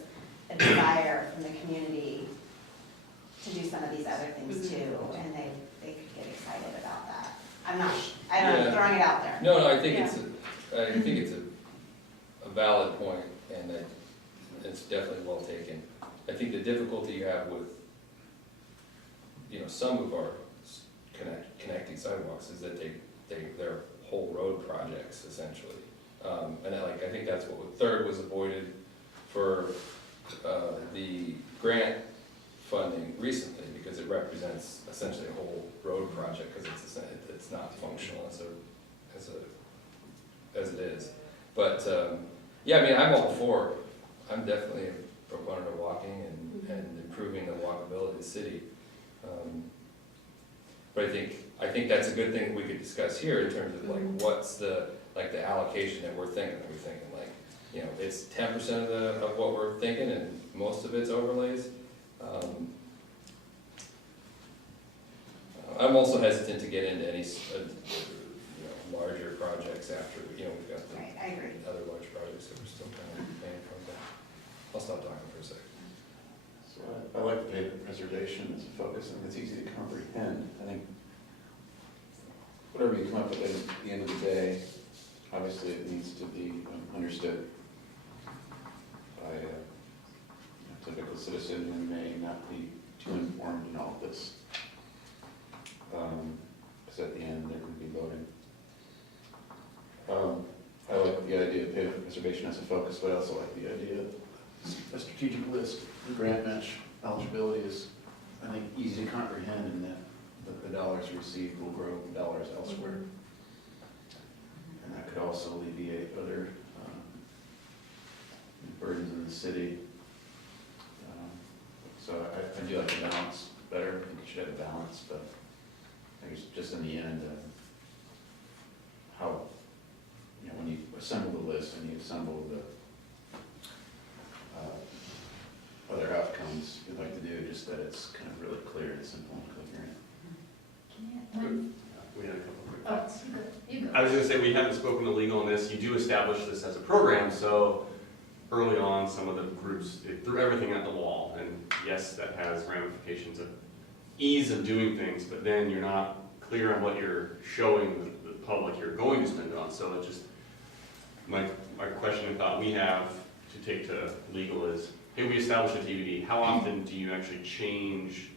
a desire from the community to do some of these other things Mhm. too, and they could get excited about that. I'm not, I don't know, Yeah. throwing it out there. No, I think it's a valid point, and it's definitely well taken. I think the difficulty you have with, some of our connecting sidewalks is that they're whole road projects essentially. And I think that's what Third was avoided for, the grant funding recently, because it represents essentially a whole road project, because it's not functional as it is. But, I'm all for, I'm definitely a proponent of walking and improving the walkability of the city. But I think that's a good thing we could discuss here in terms of what's the allocation that we're thinking. Are we thinking it's 10% of what we're thinking and most of it's overlays? I'm also hesitant to get into any, larger projects after, we've got the Right, I agree. other large projects that we're still kind of paying for. But I'll stop talking for a second. So I like the pavement preservation as a focus, and it's easy to comprehend. I think whatever you come up with at the end of the day, obviously it needs to be understood by a typical citizen who may not be too informed in all of this. Because at the end, they're going to be voting. I like the idea of pavement preservation as a focus, but I also like the idea of a strategic list. The grant match eligibility is, I think, easy to comprehend, and that the dollars received will grow dollars elsewhere. And that could also alleviate other burdens in the city. So I do like the balance better. I think you should have a balance, but I think it's just in the end, how, when you assemble the list and you assemble the other outcomes you'd like to do, just that it's kind of really clear and simple and coherent. We had a couple quick Oh, thoughts. you go. I was gonna say, we haven't spoken to legal on this. You do establish this as a program, so early on, some of the groups, it threw everything at the wall. And yes, that has ramifications of ease of doing things, but then you're not clear on what you're showing the public you're going to spend it on. So it just, my question and thought we have to take to legal is, hey, we established a TBD. How often do you actually change?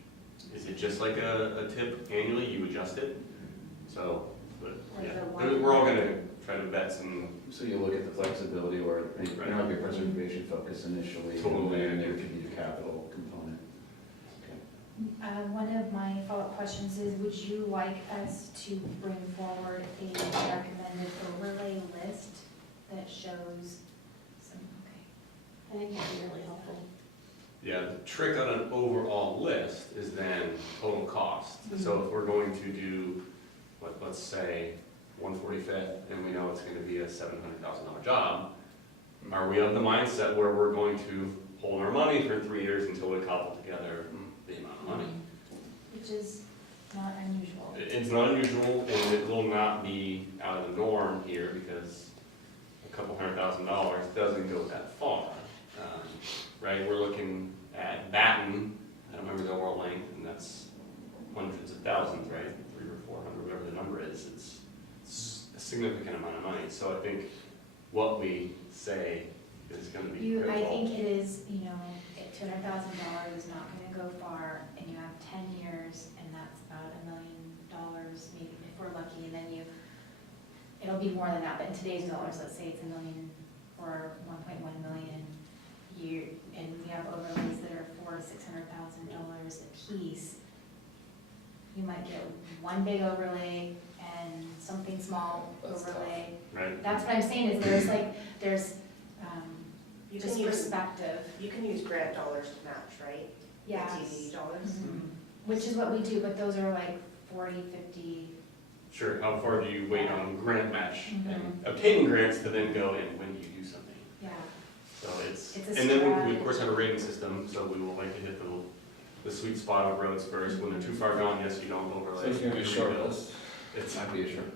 Is it just like a tip annually, you adjust it? So, but Like yeah, the one- we're all gonna try to vet some. So you look at the flexibility, or there might be a preservation focus initially, and Totally. then there could be a capital component. Okay. One of my follow-up questions is, would you like us to bring forward a recommended overlay list that shows some, I think that'd be really helpful. Yeah, the trick on an overall list is then total cost. So if we're going to do, let's say, 145th, and we know it's gonna be a $700,000 job, are we of the mindset where we're going to hold our money for 3 years until we cobble together the amount of money? which is not unusual. It's not unusual, and it will not be out of the norm here, because a couple $100,000 doesn't go that far. Right, we're looking at Batten, I don't remember the overall length, and that's hundreds of thousands, right? 300 or 400, whatever the number is, it's a significant amount of money. So I think what we say is gonna be I critical. think it is, $200,000 is not gonna go far, and you have 10 years, and that's about $1 million, maybe if we're lucky, and then it'll be more than that, but in today's dollars, let's say it's $1 million or 1.1 million, and we have overlays that are $400,000 to $600,000 a piece. You might get one big overlay and something small That's tough. overlay. Right? That's what I'm saying, is there's You just can use, perspective. you can use grant dollars to match, right? Yeah. TBD dollars. Mhm. Which is what we do, but those are like 40, 50. Sure, how far do you wait on grant match and Mhm. obtaining grants to then go in when do you do something? Yeah. So it's, It's a and then we of strategy. course have a rating system, so we will like to hit the sweet spot of roads first. When they're too far gone, yes, you don't overlay. So it's gonna be a short list. It's, Might be a short.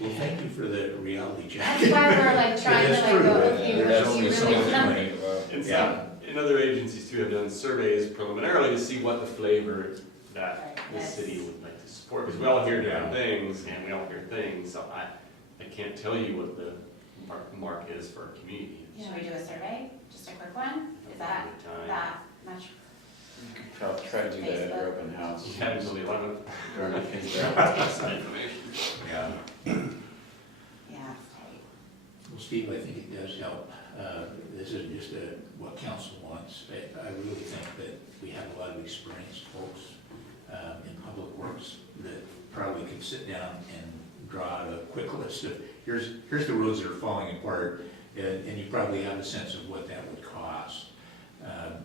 Well, thank you for the reality check. That's why we're like trying to It is like true, go, that- okay, there's do only you so really much want? money. it's Yeah. not, and other agencies too have done surveys preliminarily to see what the flavor that Right, the yes. city would like to support, because we all hear different things, and we all hear things, so I can't tell you what the mark is for our community. It's Should we do a survey? Just a quick one? Is that, time. that much? You could try to do that at your open house. You have until the 11th. Or anything there. Take some information. Yeah. Yeah, it's tight. Well, Steve, I think it does help. This isn't just what council wants. I really think that we have a lot of experienced folks in public works that probably could sit down and draw out a quick list of, here's the roads that are falling apart, and you probably have a sense of what that would cost.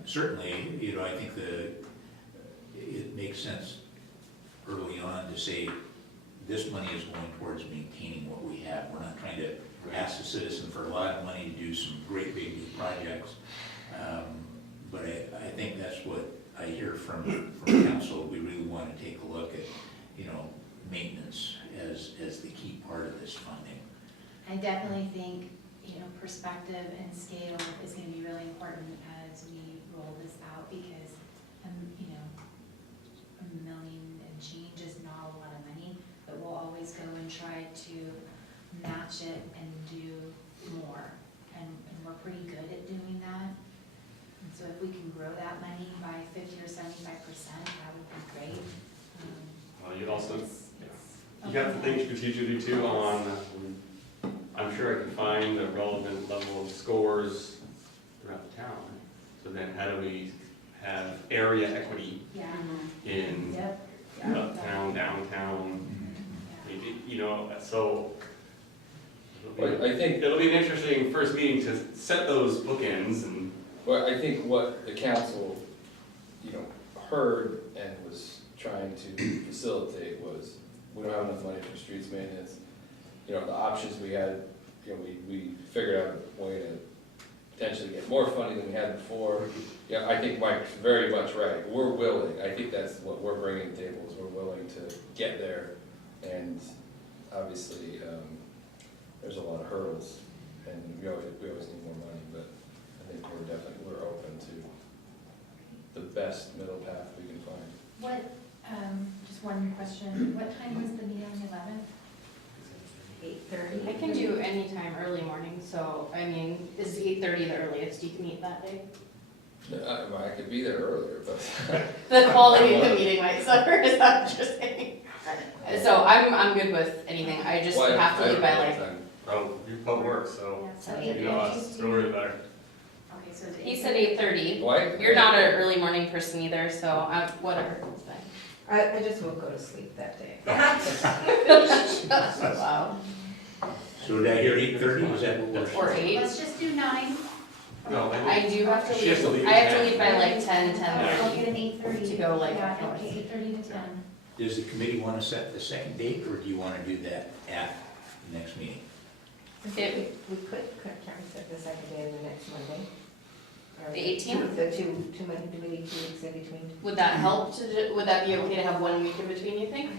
Certainly, you know, I think it makes sense early on to say, this money is going towards maintaining what we have. We're not trying to ask the citizen for a lot of money to do some great big new projects. But I think that's what I hear from council. We really want to take a look at, you know, maintenance as the key part of this funding. I definitely think, you know, perspective and scale is gonna be really important as we roll this out, because, you know, $1 million and change is not a lot of money, but we'll always go and try to match it and do more. And we're pretty good at doing that. And so if we can grow that money by 50 or 75%, that would be great. Well, you also, It's- you have to think strategically too on, I'm sure I can find the relevant level of scores throughout the town. So then how do we have area equity Yeah. in Yep. uptown, downtown? You know, so But I think, it'll be an interesting first meeting to set those bookends and. well, I think what the council, you know, heard and was trying to facilitate was, we don't have enough money for streets maintenance. You know, the options we had, you know, we figured out a way to potentially get more funding than we had before. Yeah, I think Mike's very much right. We're willing, I think that's what we're bringing to the table, is we're willing to get there. And obviously, there's a lot of hurdles, and we always need more money, but I think we're open to the best middle path we can find. What, just one question, what time was the meeting on the 11th? 8:30. I can do any time early morning, so, I mean, is 8:30 the earliest you can meet that day? I could be there earlier, but. The quality of the meeting might suffer, is that what you're saying? So I'm good with anything, I just Well, have to leave by like, Oh, you pub work, so, Yeah, so you know, us, earlier the better. Okay, so it's he said 8:30. Why? You're not an early morning person either, so whatever, it's fine. I just won't go to sleep that day. Wow. So did I hear 8:30? Was that what we're? Or 8. Let's just do 9. No, I do have to She has to leave, leave I have at to leave by like 10, I'll 10:30. get an 8:30. To go, like, Yeah, north. okay, 8:30 to 10. Does the committee want to set the second date, or do you want to do that at the next meeting? We could, can we set the second day of the next Monday? Or The 18th? The two Monday, do we need 2 weeks in between? Would that help would that be okay to have 1 week in between, you think?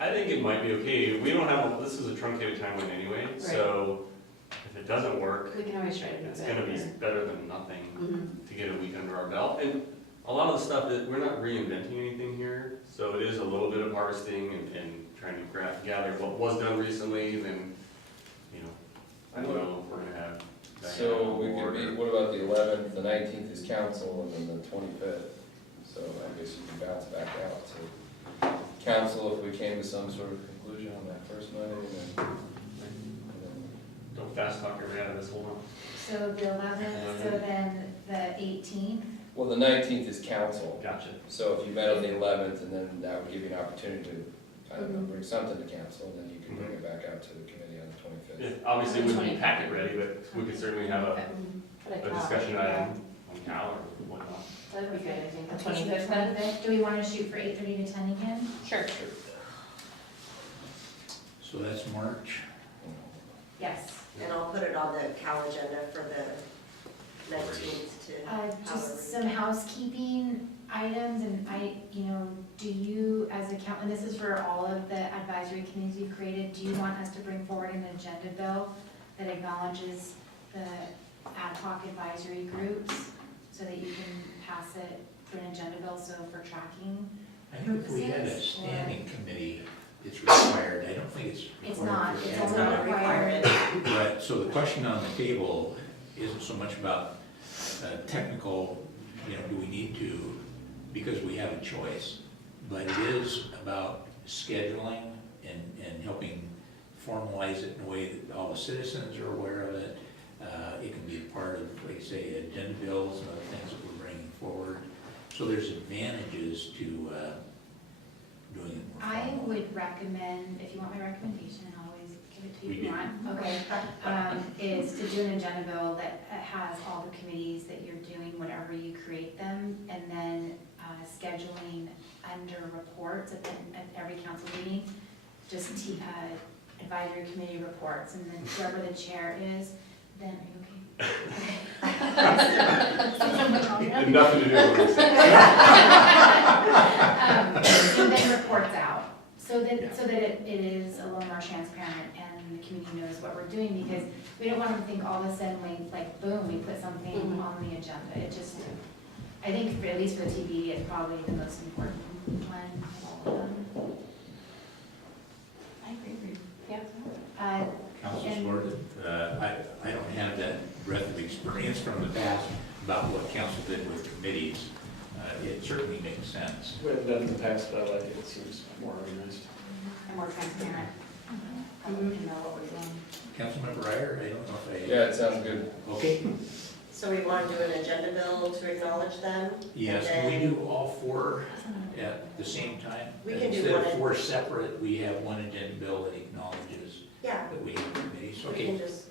I think it might be okay. We don't have, this is a truncated timeline anyway, so if it doesn't work, We can always try to do it's that. gonna be better than nothing Mhm. to get a week under our belt. And a lot of the stuff that, we're not reinventing anything here, so it is a little bit of harvesting and trying to gather what was done recently, then, you know, I don't know if we're gonna have. Diana So on we could board be, or- what about the 11th, the 19th is council, and then the 25th? So I guess you can bounce back out to council if we came to some sort of conclusion on that first Monday, and then. Don't fast talk your way out of this, hold on. So the 11th, so then the 18th. Well, the 19th is council, Gotcha. so if you met on the 11th, and then that would give you an opportunity to, I don't know, bring something to council, and then you can bring it back out to the committee on the 25th. Yeah, obviously it wouldn't be packet ready, but we could certainly have a discussion item on Cal or whatnot. That'd be good, I think, the Okay, so the 25th then? 25th. Do we want to shoot for 8:30 to 10 again? Sure. So that's March. Yes. And I'll put it on the Cal agenda for the 19th to. Just some housekeeping items, and do you, as a count, and this is for all of the advisory committees you've created, do you want us to bring forward an agenda bill that acknowledges the ad hoc advisory groups? so that you can pass it for an agenda bill, so for tracking? I think if we had a Purposes, or- standing committee, it's required, I don't think it's It's required not, for it's everyone. only not a required. But, so the question on the table isn't so much about technical, do we need to, because we have a choice, but it is about scheduling and helping formalize it in a way that all the citizens are aware of it. It can be a part of, like say, agenda bills and other things that we're bringing forward. So there's advantages to doing it more I formally. would recommend, if you want my recommendation, and I'll always give it to you We if you do. want, okay, is to do an agenda bill that has all the committees that you're doing, whatever you create them, and then scheduling under reports at every council meeting, just advisory committee reports, and then whoever the chair is, then, are you okay? Nothing to do with what I'm saying. And then reports out, so that it is a little more transparent and the community knows what we're doing, because we don't want them to think all of a sudden, like boom, we put something on the agenda. It just, I think, at least for the TV, it's probably the most important one of all of them. I agree. Yeah. Council And- supported. I don't have that breadth of experience from the past about what council did with committees. It certainly makes sense. We haven't done it in the past, but I like it, it seems more organized. And more transparent. People can know what we're doing. Councilmember Ryer, I don't know if I. Yeah, it sounds good. Okay, So we want to do an agenda bill to acknowledge them? yes, And can we then- do all four at the same time? We can do Instead of one at- four separate, we have one agenda bill that acknowledges Yeah, that we have committees. we Okay. can just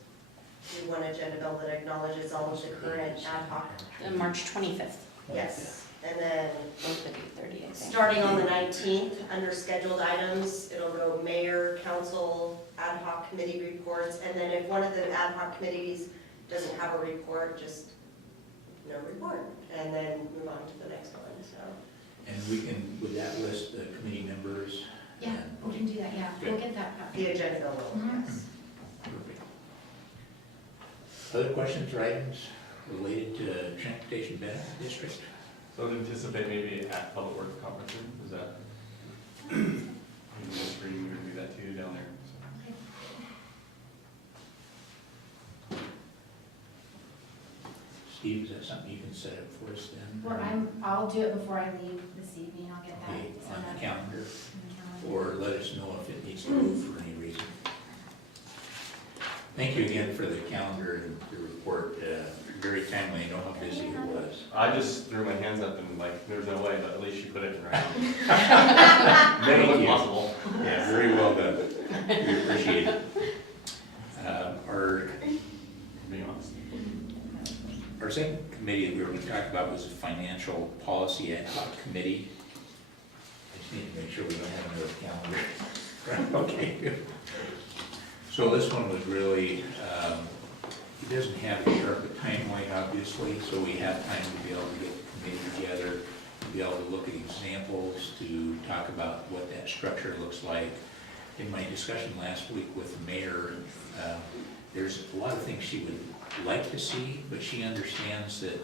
do one agenda bill that acknowledges all of the current ad hoc. March 25th, Yes, and then 1:30, I think. starting on the 19th, under scheduled items, it'll go mayor, council, ad hoc committee reports, and then if one of the ad hoc committees doesn't have a report, just no report, and then move on to the next one, so. And we can, with that list, the committee members. Yeah, and- we can do that, yeah. We'll get that. The agenda bill will, Mhm. yes. Perfect. Other questions or items related to Transportation Benefit District? So to anticipate maybe at Public Works conferences, is that? Maybe this spring, we would do that too down there. so. Steve, is that something you can set up for us then? Well, I'll do it before I leave this evening, I'll get that. Okay, sent on out the calendar, on the calendar. or let us know if it needs to move for any reason. Thank you again for the calendar and the report, very timely, I know how busy it was. I just threw my hands up and like, there's no way, but at least you put it in writing. Thank Made it look you. possible. Yeah, very well done, we appreciate it. Being honest. Our second committee that we were going to talk about was the Financial Policy Ad Hoc Committee. I just need to make sure we don't have another calendar. Okay, good. So this one was really, it doesn't have a sharp timeline, obviously, so we have time to be able to get the committee together, to be able to look at examples, to talk about what that structure looks like. In my discussion last week with the mayor, there's a lot of things she would like to see, but she understands that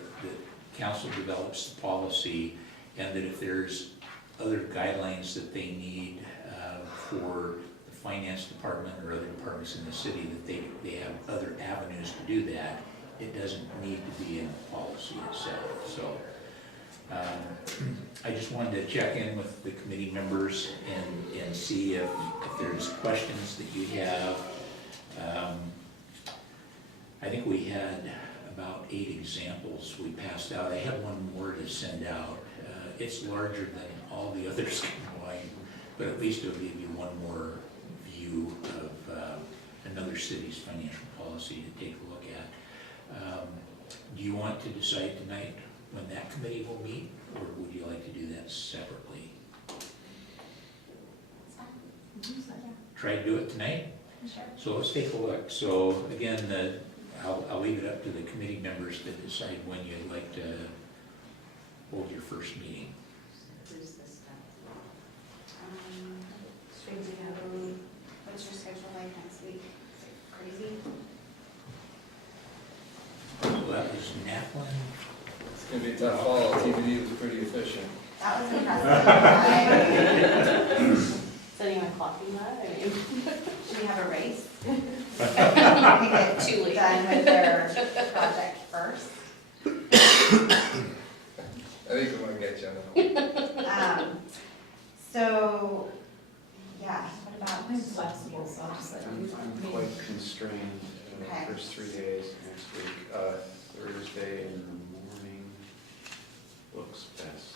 council develops the policy, and that if there's other guidelines that they need for the finance department or other departments in the city, that they have other avenues to do that, it doesn't need to be in the policy itself. So I just wanted to check in with the committee members and see if there's questions that you have. I think we had about 8 examples we passed out. I have one more to send out. It's larger than all the others combined, but at least it'll give you one more view of another city's financial policy to take a look at. Do you want to decide tonight when that committee will meet, or would you like to do that separately? It's fine. Try to do it tonight? Sure. So let's take a look. So again, I'll leave it up to the committee members to decide when you'd like to hold your first meeting. Who's this guy? Should we have, what's your schedule like next week? Is it crazy? So that was Naplin, gonna be a tough fall, TBD was pretty efficient. That was impressive. Is anyone clocking that? I mean, Should we have a race? Too late. Done with their project first. I think we wanna get you on So, yeah, what about? I'm flexible, so I'll just let you. I'm quite constrained Okay. first 3 days next week. Thursday in the morning looks best.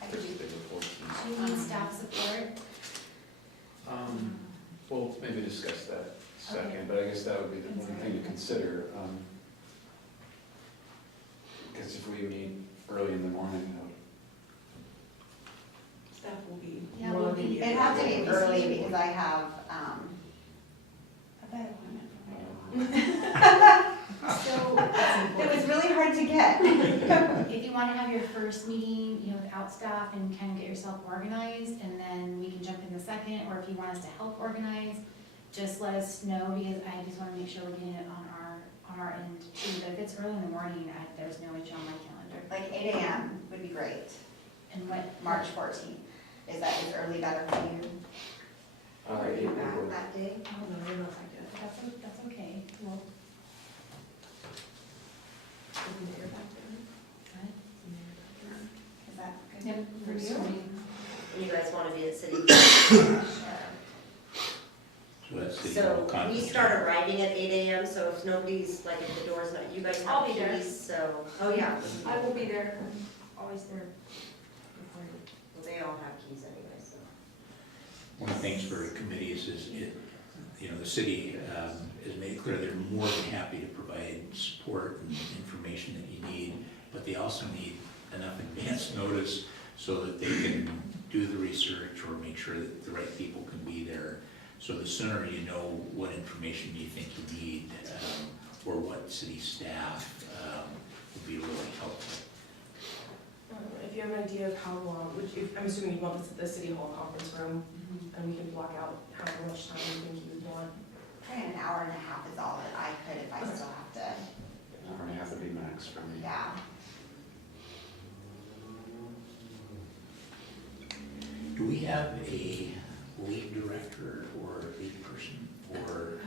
I could do- Thursday the 14th. Do you need staff support? We'll maybe discuss that Okay. second, but I guess that would be the one thing to consider. Because if we meet early in the morning, Staff will be Yeah, more we'll than be- needed. It'd have to be early because I have, a bed appointment for my dog. So It was really hard to get. if you want to have your first meeting, without staff and kind of get yourself organized, and then we can jump in the second, or if you want us to help organize, just let us know, because I just want to make sure we're getting it on our end too. But if it's early in the morning, there's no issue on my calendar. Like 8 AM would be great, And what, March 14th. Is early better for you? Are you back that day? I don't know, you're not that good. that's okay. Well, Isn't it your back there? Is that good? yep, For we're you? sorry. You guys wanna be at city? Sure. So that's the So conference. we start arriving at 8 AM, so if nobody's, like, if the door's not, you guys I'll have be there. keys, so, oh yeah. I will be there, always there. Well, they all have keys anyway, so. One of the things for committees is the city has made it clear they're more than happy to provide support and information that you need, but they also need enough advance notice so that they can do the research or make sure that the right people can be there. So the sooner you know what information you think you need, or what city staff would be really helpful. If you have an idea of how long, I'm assuming you want the city hall conference room, and we can block out however much time you think you would want. Probably an hour and a half is all that I could if I still have to, an hour and a half would be max for me. yeah. Do we have a lead director or lead person for,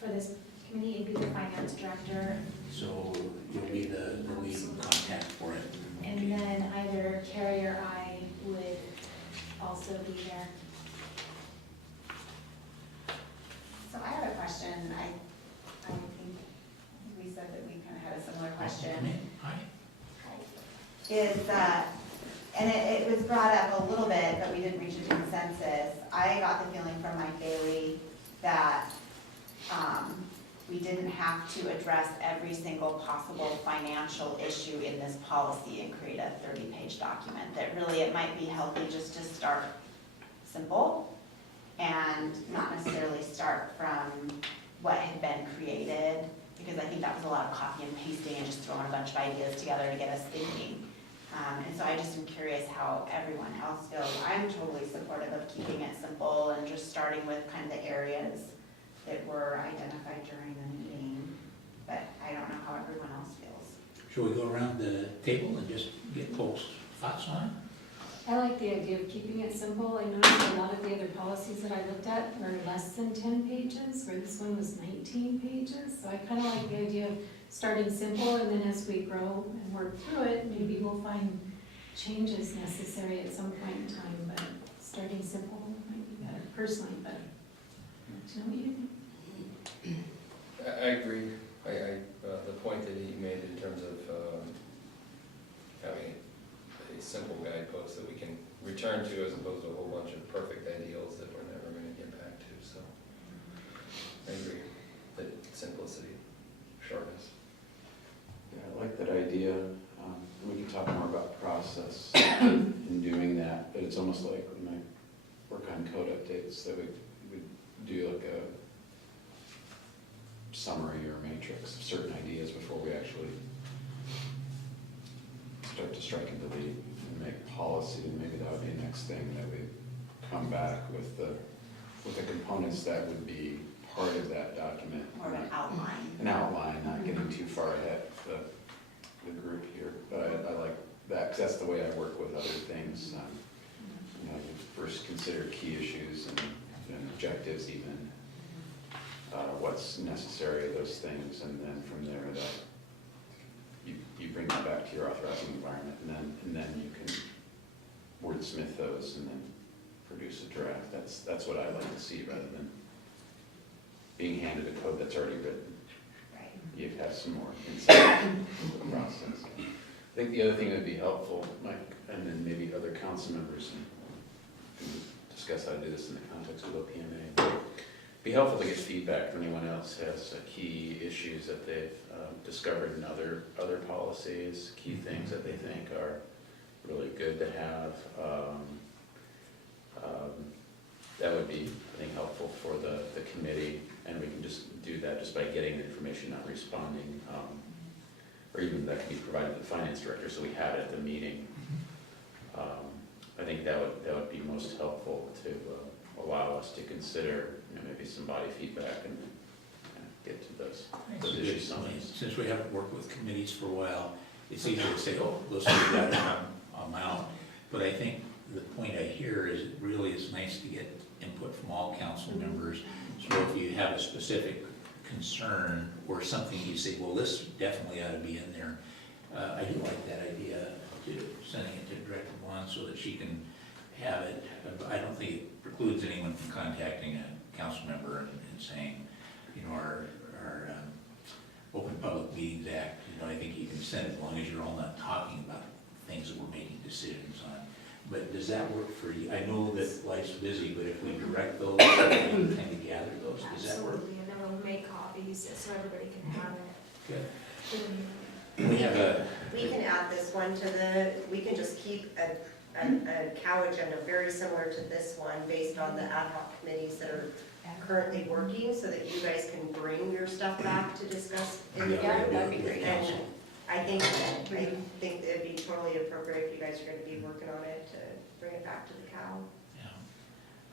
For this committee, it'd be the finance director, so you'll be the lead contact for it? and Okay. then either Carrie or I would also be there. So I have a question. I think we said that we kind of had a similar question. Come in. Hi. Is that, and it was brought up a little bit, but we didn't reach a consensus. I got the feeling from Mike Bailey that we didn't have to address every single possible financial issue in this policy and create a 30-page document. That really it might be healthy just to start simple and not necessarily start from what had been created, because I think that was a lot of copy and pasting and just throwing a bunch of ideas together to get us thinking. And so I just am curious how everyone else feels. I'm totally supportive of keeping it simple and just starting with kind of the areas that were identified during the meeting, but I don't know how everyone else feels. Shall we go around the table and just get folks' thoughts on it? I like the idea of keeping it simple. I noticed a lot of the other policies that I looked at were less than 10 pages, where this one was 19 pages. So I kind of like the idea of starting simple, and then as we grow and work through it, maybe we'll find changes necessary at some point in time, but starting simple might be better, personally better. Do you know what you think? I agree. The point that he made in terms of having a simple guidepost that we can return to as opposed to a whole bunch of perfect ideals that we're never going to get back to, so. I agree, that simplicity, shortness. Yeah, I like that idea. We can talk more about the process in doing that, but it's almost like when I work on code updates, that we do like a summary or matrix of certain ideas before we actually start to strike into the and make policy, and maybe that would be the next thing, that we come back with the components that would be part of that document. More of an outline. An outline, not getting too far ahead, but the group here, but I like that, because that's the way I work with other things. You know, you first consider key issues and objectives even, what's necessary of those things, and then from there, you bring that back to your authorizing environment, and then you can wordsmith those and then produce a draft. That's what I like to see, rather than being handed a code that's already written. Right. You have some more insight into the process. I think the other thing that would be helpful, Mike, and then maybe other council members can discuss how to do this in the context of OPMA. Be helpful to get feedback from anyone else who has key issues that they've discovered in other policies, key things that they think are really good to have. That would be, I think, helpful for the committee, and we can just do that just by getting the information, not responding. Or even that could be provided to the finance director, so we have it at the meeting. I think that would be most helpful to allow us to consider, maybe some body feedback and get to those issues. Since we haven't worked with committees for a while, it's easy to say, oh, listen to that, and I'm out. But I think the point I hear is it really is nice to get input from all council members. So if you have a specific concern or something you say, well, this definitely ought to be in there. I do like that idea to sending it to Director Vaughn so that she can have it. I don't think it precludes anyone from contacting a council member and saying, our Open Public Meetings Act, I think you can send it as long as you're all not talking about things that we're making decisions on. But does that work for you? I know that life's busy, but if we direct those, we kind of gather those, does that work? Absolutely, and then we'll make copies so everybody can have it. Good. We have a, We can add this one to we can just keep a cow agenda very similar to this one based on the ad hoc committees that are currently working, so that you guys can bring your stuff back to discuss in the Yeah, group. that'd be great. And I think it'd be totally appropriate if you guys are gonna be working on it to bring it back to the cow. yeah,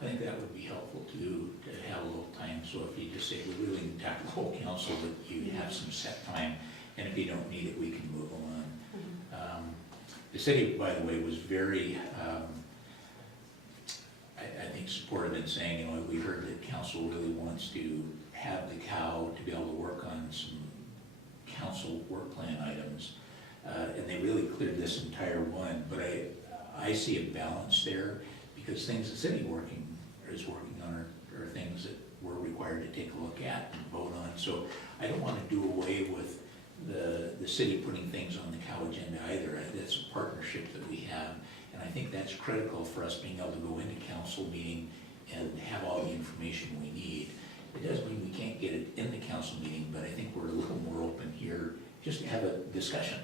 I think that would be helpful to have a little time. So if you just say, we really need to tackle the whole council, that you have some set time, and if you don't need it, we can move on. The city, by the way, was very, I think, supportive in saying, we heard that council really wants to have the cow to be able to work on some council work plan items. And they really cleared this entire one, but I see a balance there, because things the city is working on are things that we're required to take a look at and vote on. So I don't want to do away with the city putting things on the cow agenda either. That's a partnership that we have, and I think that's critical for us being able to go into council meeting and have all the information we need. It doesn't mean we can't get it in the council meeting, but I think we're a little more open here just to have a discussion.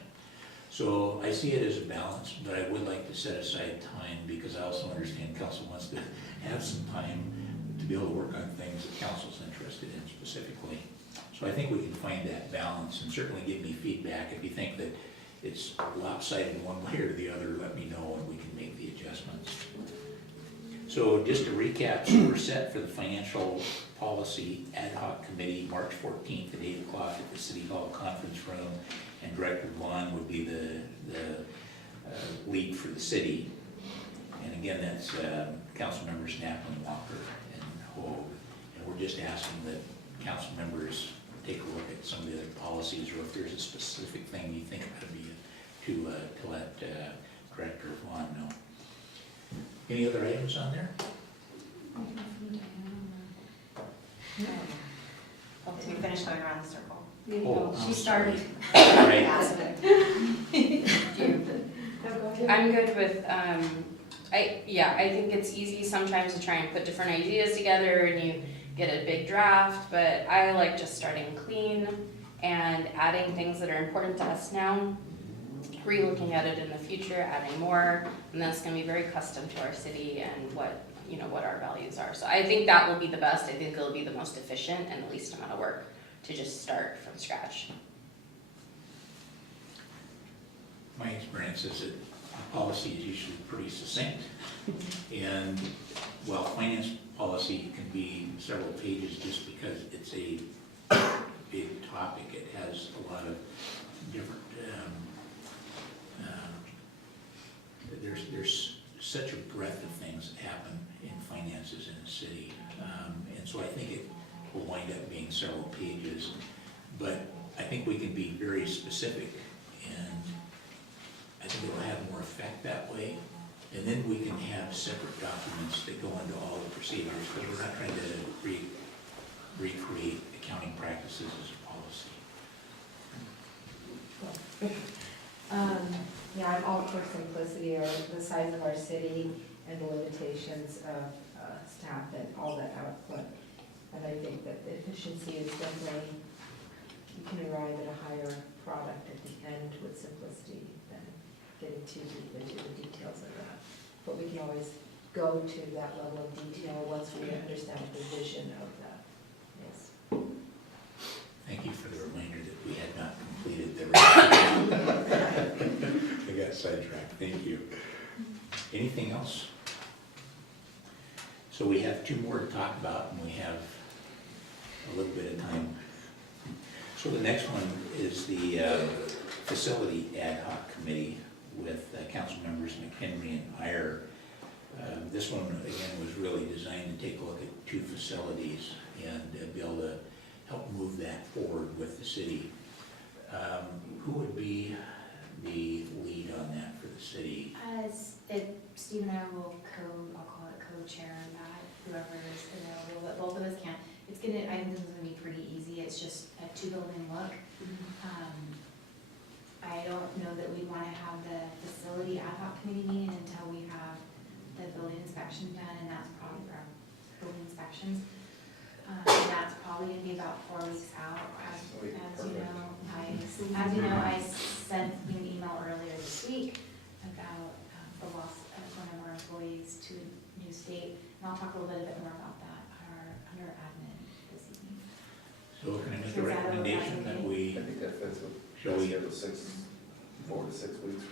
So I see it as a balance, but I would like to set aside time, because I also understand council wants to have some time to be able to work on things that council's interested in specifically. So I think we can find that balance, and certainly give me feedback. If you think that it's lopsided one way or the other, let me know and we can make the adjustments. So just to recap, so we're set for the Financial Policy Ad Hoc Committee, March 14th at 8 o'clock at the City Hall Conference Room, and Director Vaughn would be the lead for the city. And again, that's council members Knappman, Walker, and Hogue. And we're just asking that council members take a look at some of the other policies, or if there's a specific thing you think ought to be to let Director Vaughn know. Any other items on there? Did we finish going around the circle? Oh, She started. All right. I'm good with, I think it's easy sometimes to try and put different ideas together and you get a big draft, but I like just starting clean and adding things that are important to us now, re-looking at it in the future, adding more, and that's gonna be very custom to our city and what our values are. So I think that will be the best. I think it'll be the most efficient and the least amount of work to just start from scratch. My experience is that policy is usually pretty succinct. And while finance policy can be several pages just because it's a big topic, it has a lot of different city. And so I think it will wind up being several pages, but I think we can be very specific, and I think it'll have more effect that way. And then we can have separate documents that go into all the procedures, because we're not trying to recreate accounting practices as a policy. Yeah, I'm all for simplicity, or the size of our city and the limitations of staff and all that output. And I think that efficiency is definitely, you can arrive at a higher product at the end with simplicity than getting too deep into the details of that. But we can always go to that level of detail once we understand the vision of that. Yes. Thank you for the reminder that we had not completed the. I got sidetracked, thank you. Anything else? So we have two more to talk about, and we have a little bit of time. So the next one is the Facility Ad Hoc Committee with council members McHenry and Iyer. This one, again, was really designed to take a look at two facilities and be able to help move that forward with the city. Who would be the lead on that for the city? Steve and I will I'll call it co-chair on that, whoever is available, but both of us can. I think this is gonna be pretty easy, it's just a 2-building look. I don't know that we wanna have the facility ad hoc committee meeting until we have the building inspection done, and that's probably for our building inspections. And that's probably gonna be about 4 weeks out, as you know, I sent you an email earlier this week about the loss of one of our employees to a new state, and I'll talk a little bit more about that under admin this evening. So can I make a recommendation that we, I think that fits with, shall we, 4 to 6 weeks.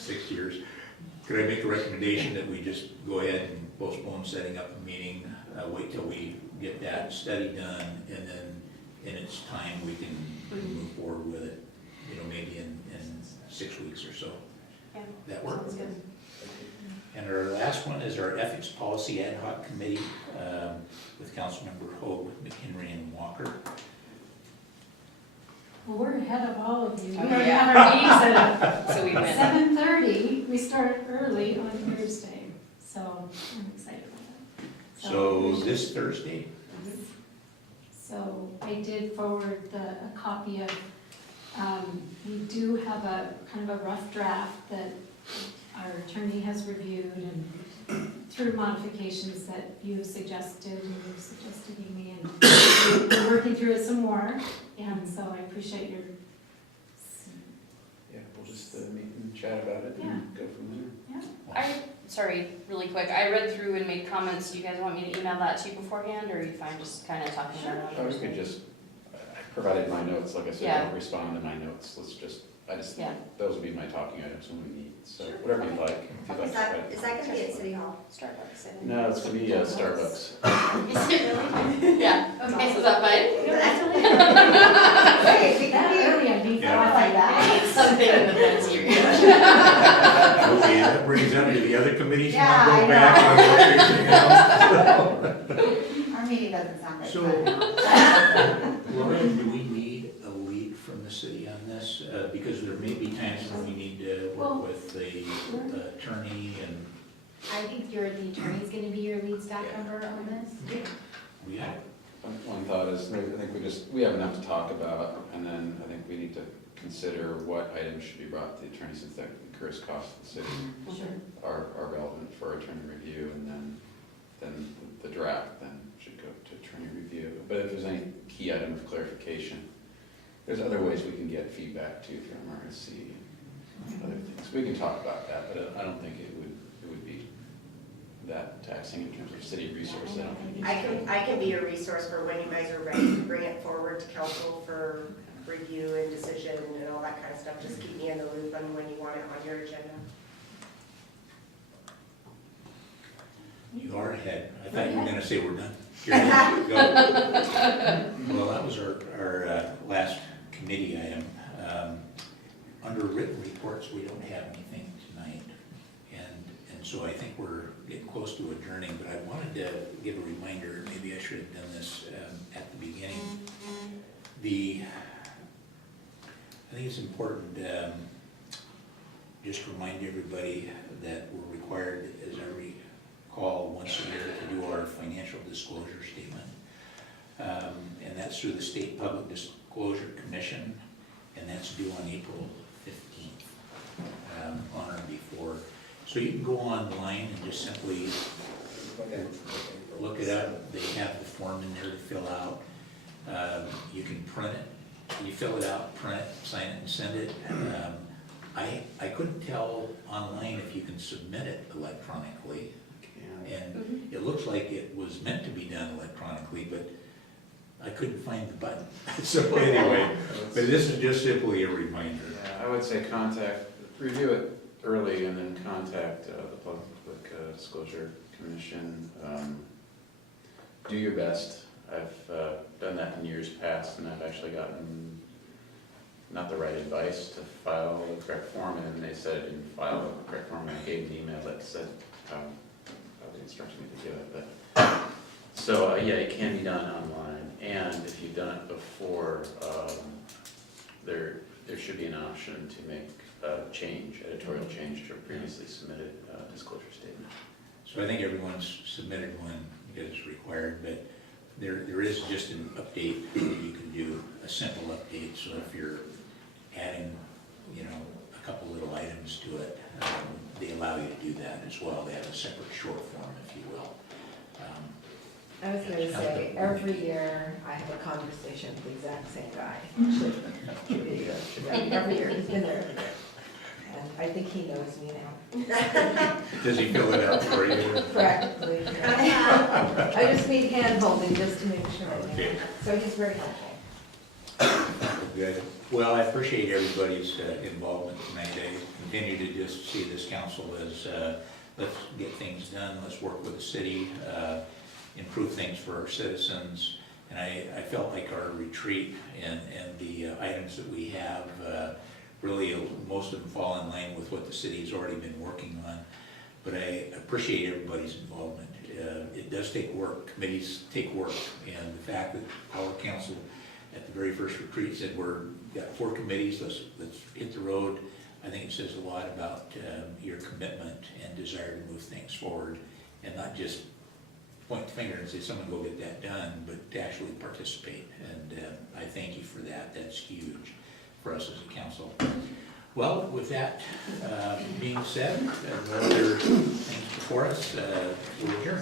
6 years? Could I make a recommendation that we just go ahead and postpone setting up a meeting, wait till we get that study done, and then in its time, we can move forward with it, maybe in 6 weeks or so. Yeah. That work? Sounds good. And our last one is our Ethics Policy Ad Hoc Committee with Councilmember Hogue, McHenry, and Walker. Well, we're ahead of all of you. We Oh, already yeah. have our meetings at So we went. 7:30. We start early on Thursday, so I'm excited about that. So this Thursday? So I did forward a copy of, we do have a kind of a rough draft that our attorney has reviewed, and through modifications that you suggested, and you suggested to me, and we're working through it some more, and so I appreciate your, Yeah, we'll just meet and chat about it and go from there. Sorry, really quick, I read through and made comments. Do you guys want me to email that to you beforehand, or are you fine just kind of talking about it? Or we could just, I provided my notes, like I said, Yeah. don't respond to my notes, Yeah. those would be my talking items when we meet, so whatever you'd like. If you'd like Is to that provide- gonna be at City Hall? Starbucks. I think. No, it's gonna be Starbucks. Is it really? Yeah. Okay, so is that fine? Hey, we that can be early, I'd be I like that. Something in the fancy area. Okay, that brings us to the other committees. You Yeah, wanna go I back on anything else? Our meeting doesn't sound very So- fun now. Lauren, do we need a lead from the city on this? Because there may be times when we need to Well, work with the attorney and I think the attorney's gonna be your lead staff member on this. we have. One thought is, I think we have enough to talk about, and then I think we need to consider what items should be brought to the attorney, since that incurs cost to the city, Sure. are relevant for attorney review, and then the draft then should go to attorney review. But if there's any key item of clarification, there's other ways we can get feedback too through MRSC and other things. We can talk about that, but I don't think it would be that taxing in terms of city resources. I don't think. I can be a resource for when you guys are ready to bring it forward to council for review and decision and all that kind of stuff. Just keep me in the loop on when you want it on your agenda. You are ahead. I thought you were gonna say we're done. Here, go. Well, that was our last committee item. Under written reports, we don't have anything tonight. And so I think we're getting close to adjourning, but I wanted to give a reminder, maybe I should have done this at the beginning. I think it's important, just to remind everybody that we're required, as I recall, once a year to do our financial disclosure statement. And that's through the State Public Disclosure Commission, and that's due on April 15th, on or before. So you can go online and just simply look it up. They have the form in there to fill out. You can print it. You fill it out, print it, sign it, and send it. I couldn't tell online if you can submit it electronically. And it looks like it was meant to be done electronically, but I couldn't find the button. So anyway, but this is just simply a reminder. Yeah, I would say review it early and then contact the Public Disclosure Commission. Do your best. I've done that in years past, and I've actually gotten not the right advice to file the correct form, and then they said I didn't file the correct form, and I gave an email that said how they instructed me to do it. But so yeah, it can be done online, and if you've done it before, there should be an option to make a change, editorial change to a previously submitted disclosure statement. So I think everyone's submitted one because it's required, but there is just an update that you can do, a simple update. So if you're adding, a couple little items to it, they allow you to do that as well. They have a separate short form, if you will. I was gonna say, every year I have a conversation with the exact same guy. Every year, he's been there every year. And I think he knows me now. Does he fill it out for you? Practically. Yeah. I just need hand holding just to make sure I know. Okay. So he's very helpful. Good. Well, I appreciate everybody's involvement tonight. I continue to just see this council as, let's get things done, let's work with the city, improve things for our citizens. And I felt like our retreat and the items that we have, really most of them fall in line with what the city's already been working on. But I appreciate everybody's involvement. It does take work, committees take work, and the fact that our council at the very first retreat said got 4 committees, let's hit the road. I think it says a lot about your commitment and desire to move things forward, and not just point the finger and say, someone go get that done, but to actually participate. And I thank you for that. That's huge for us as a council. Well, with that being said, no other things before us, we'll adjourn.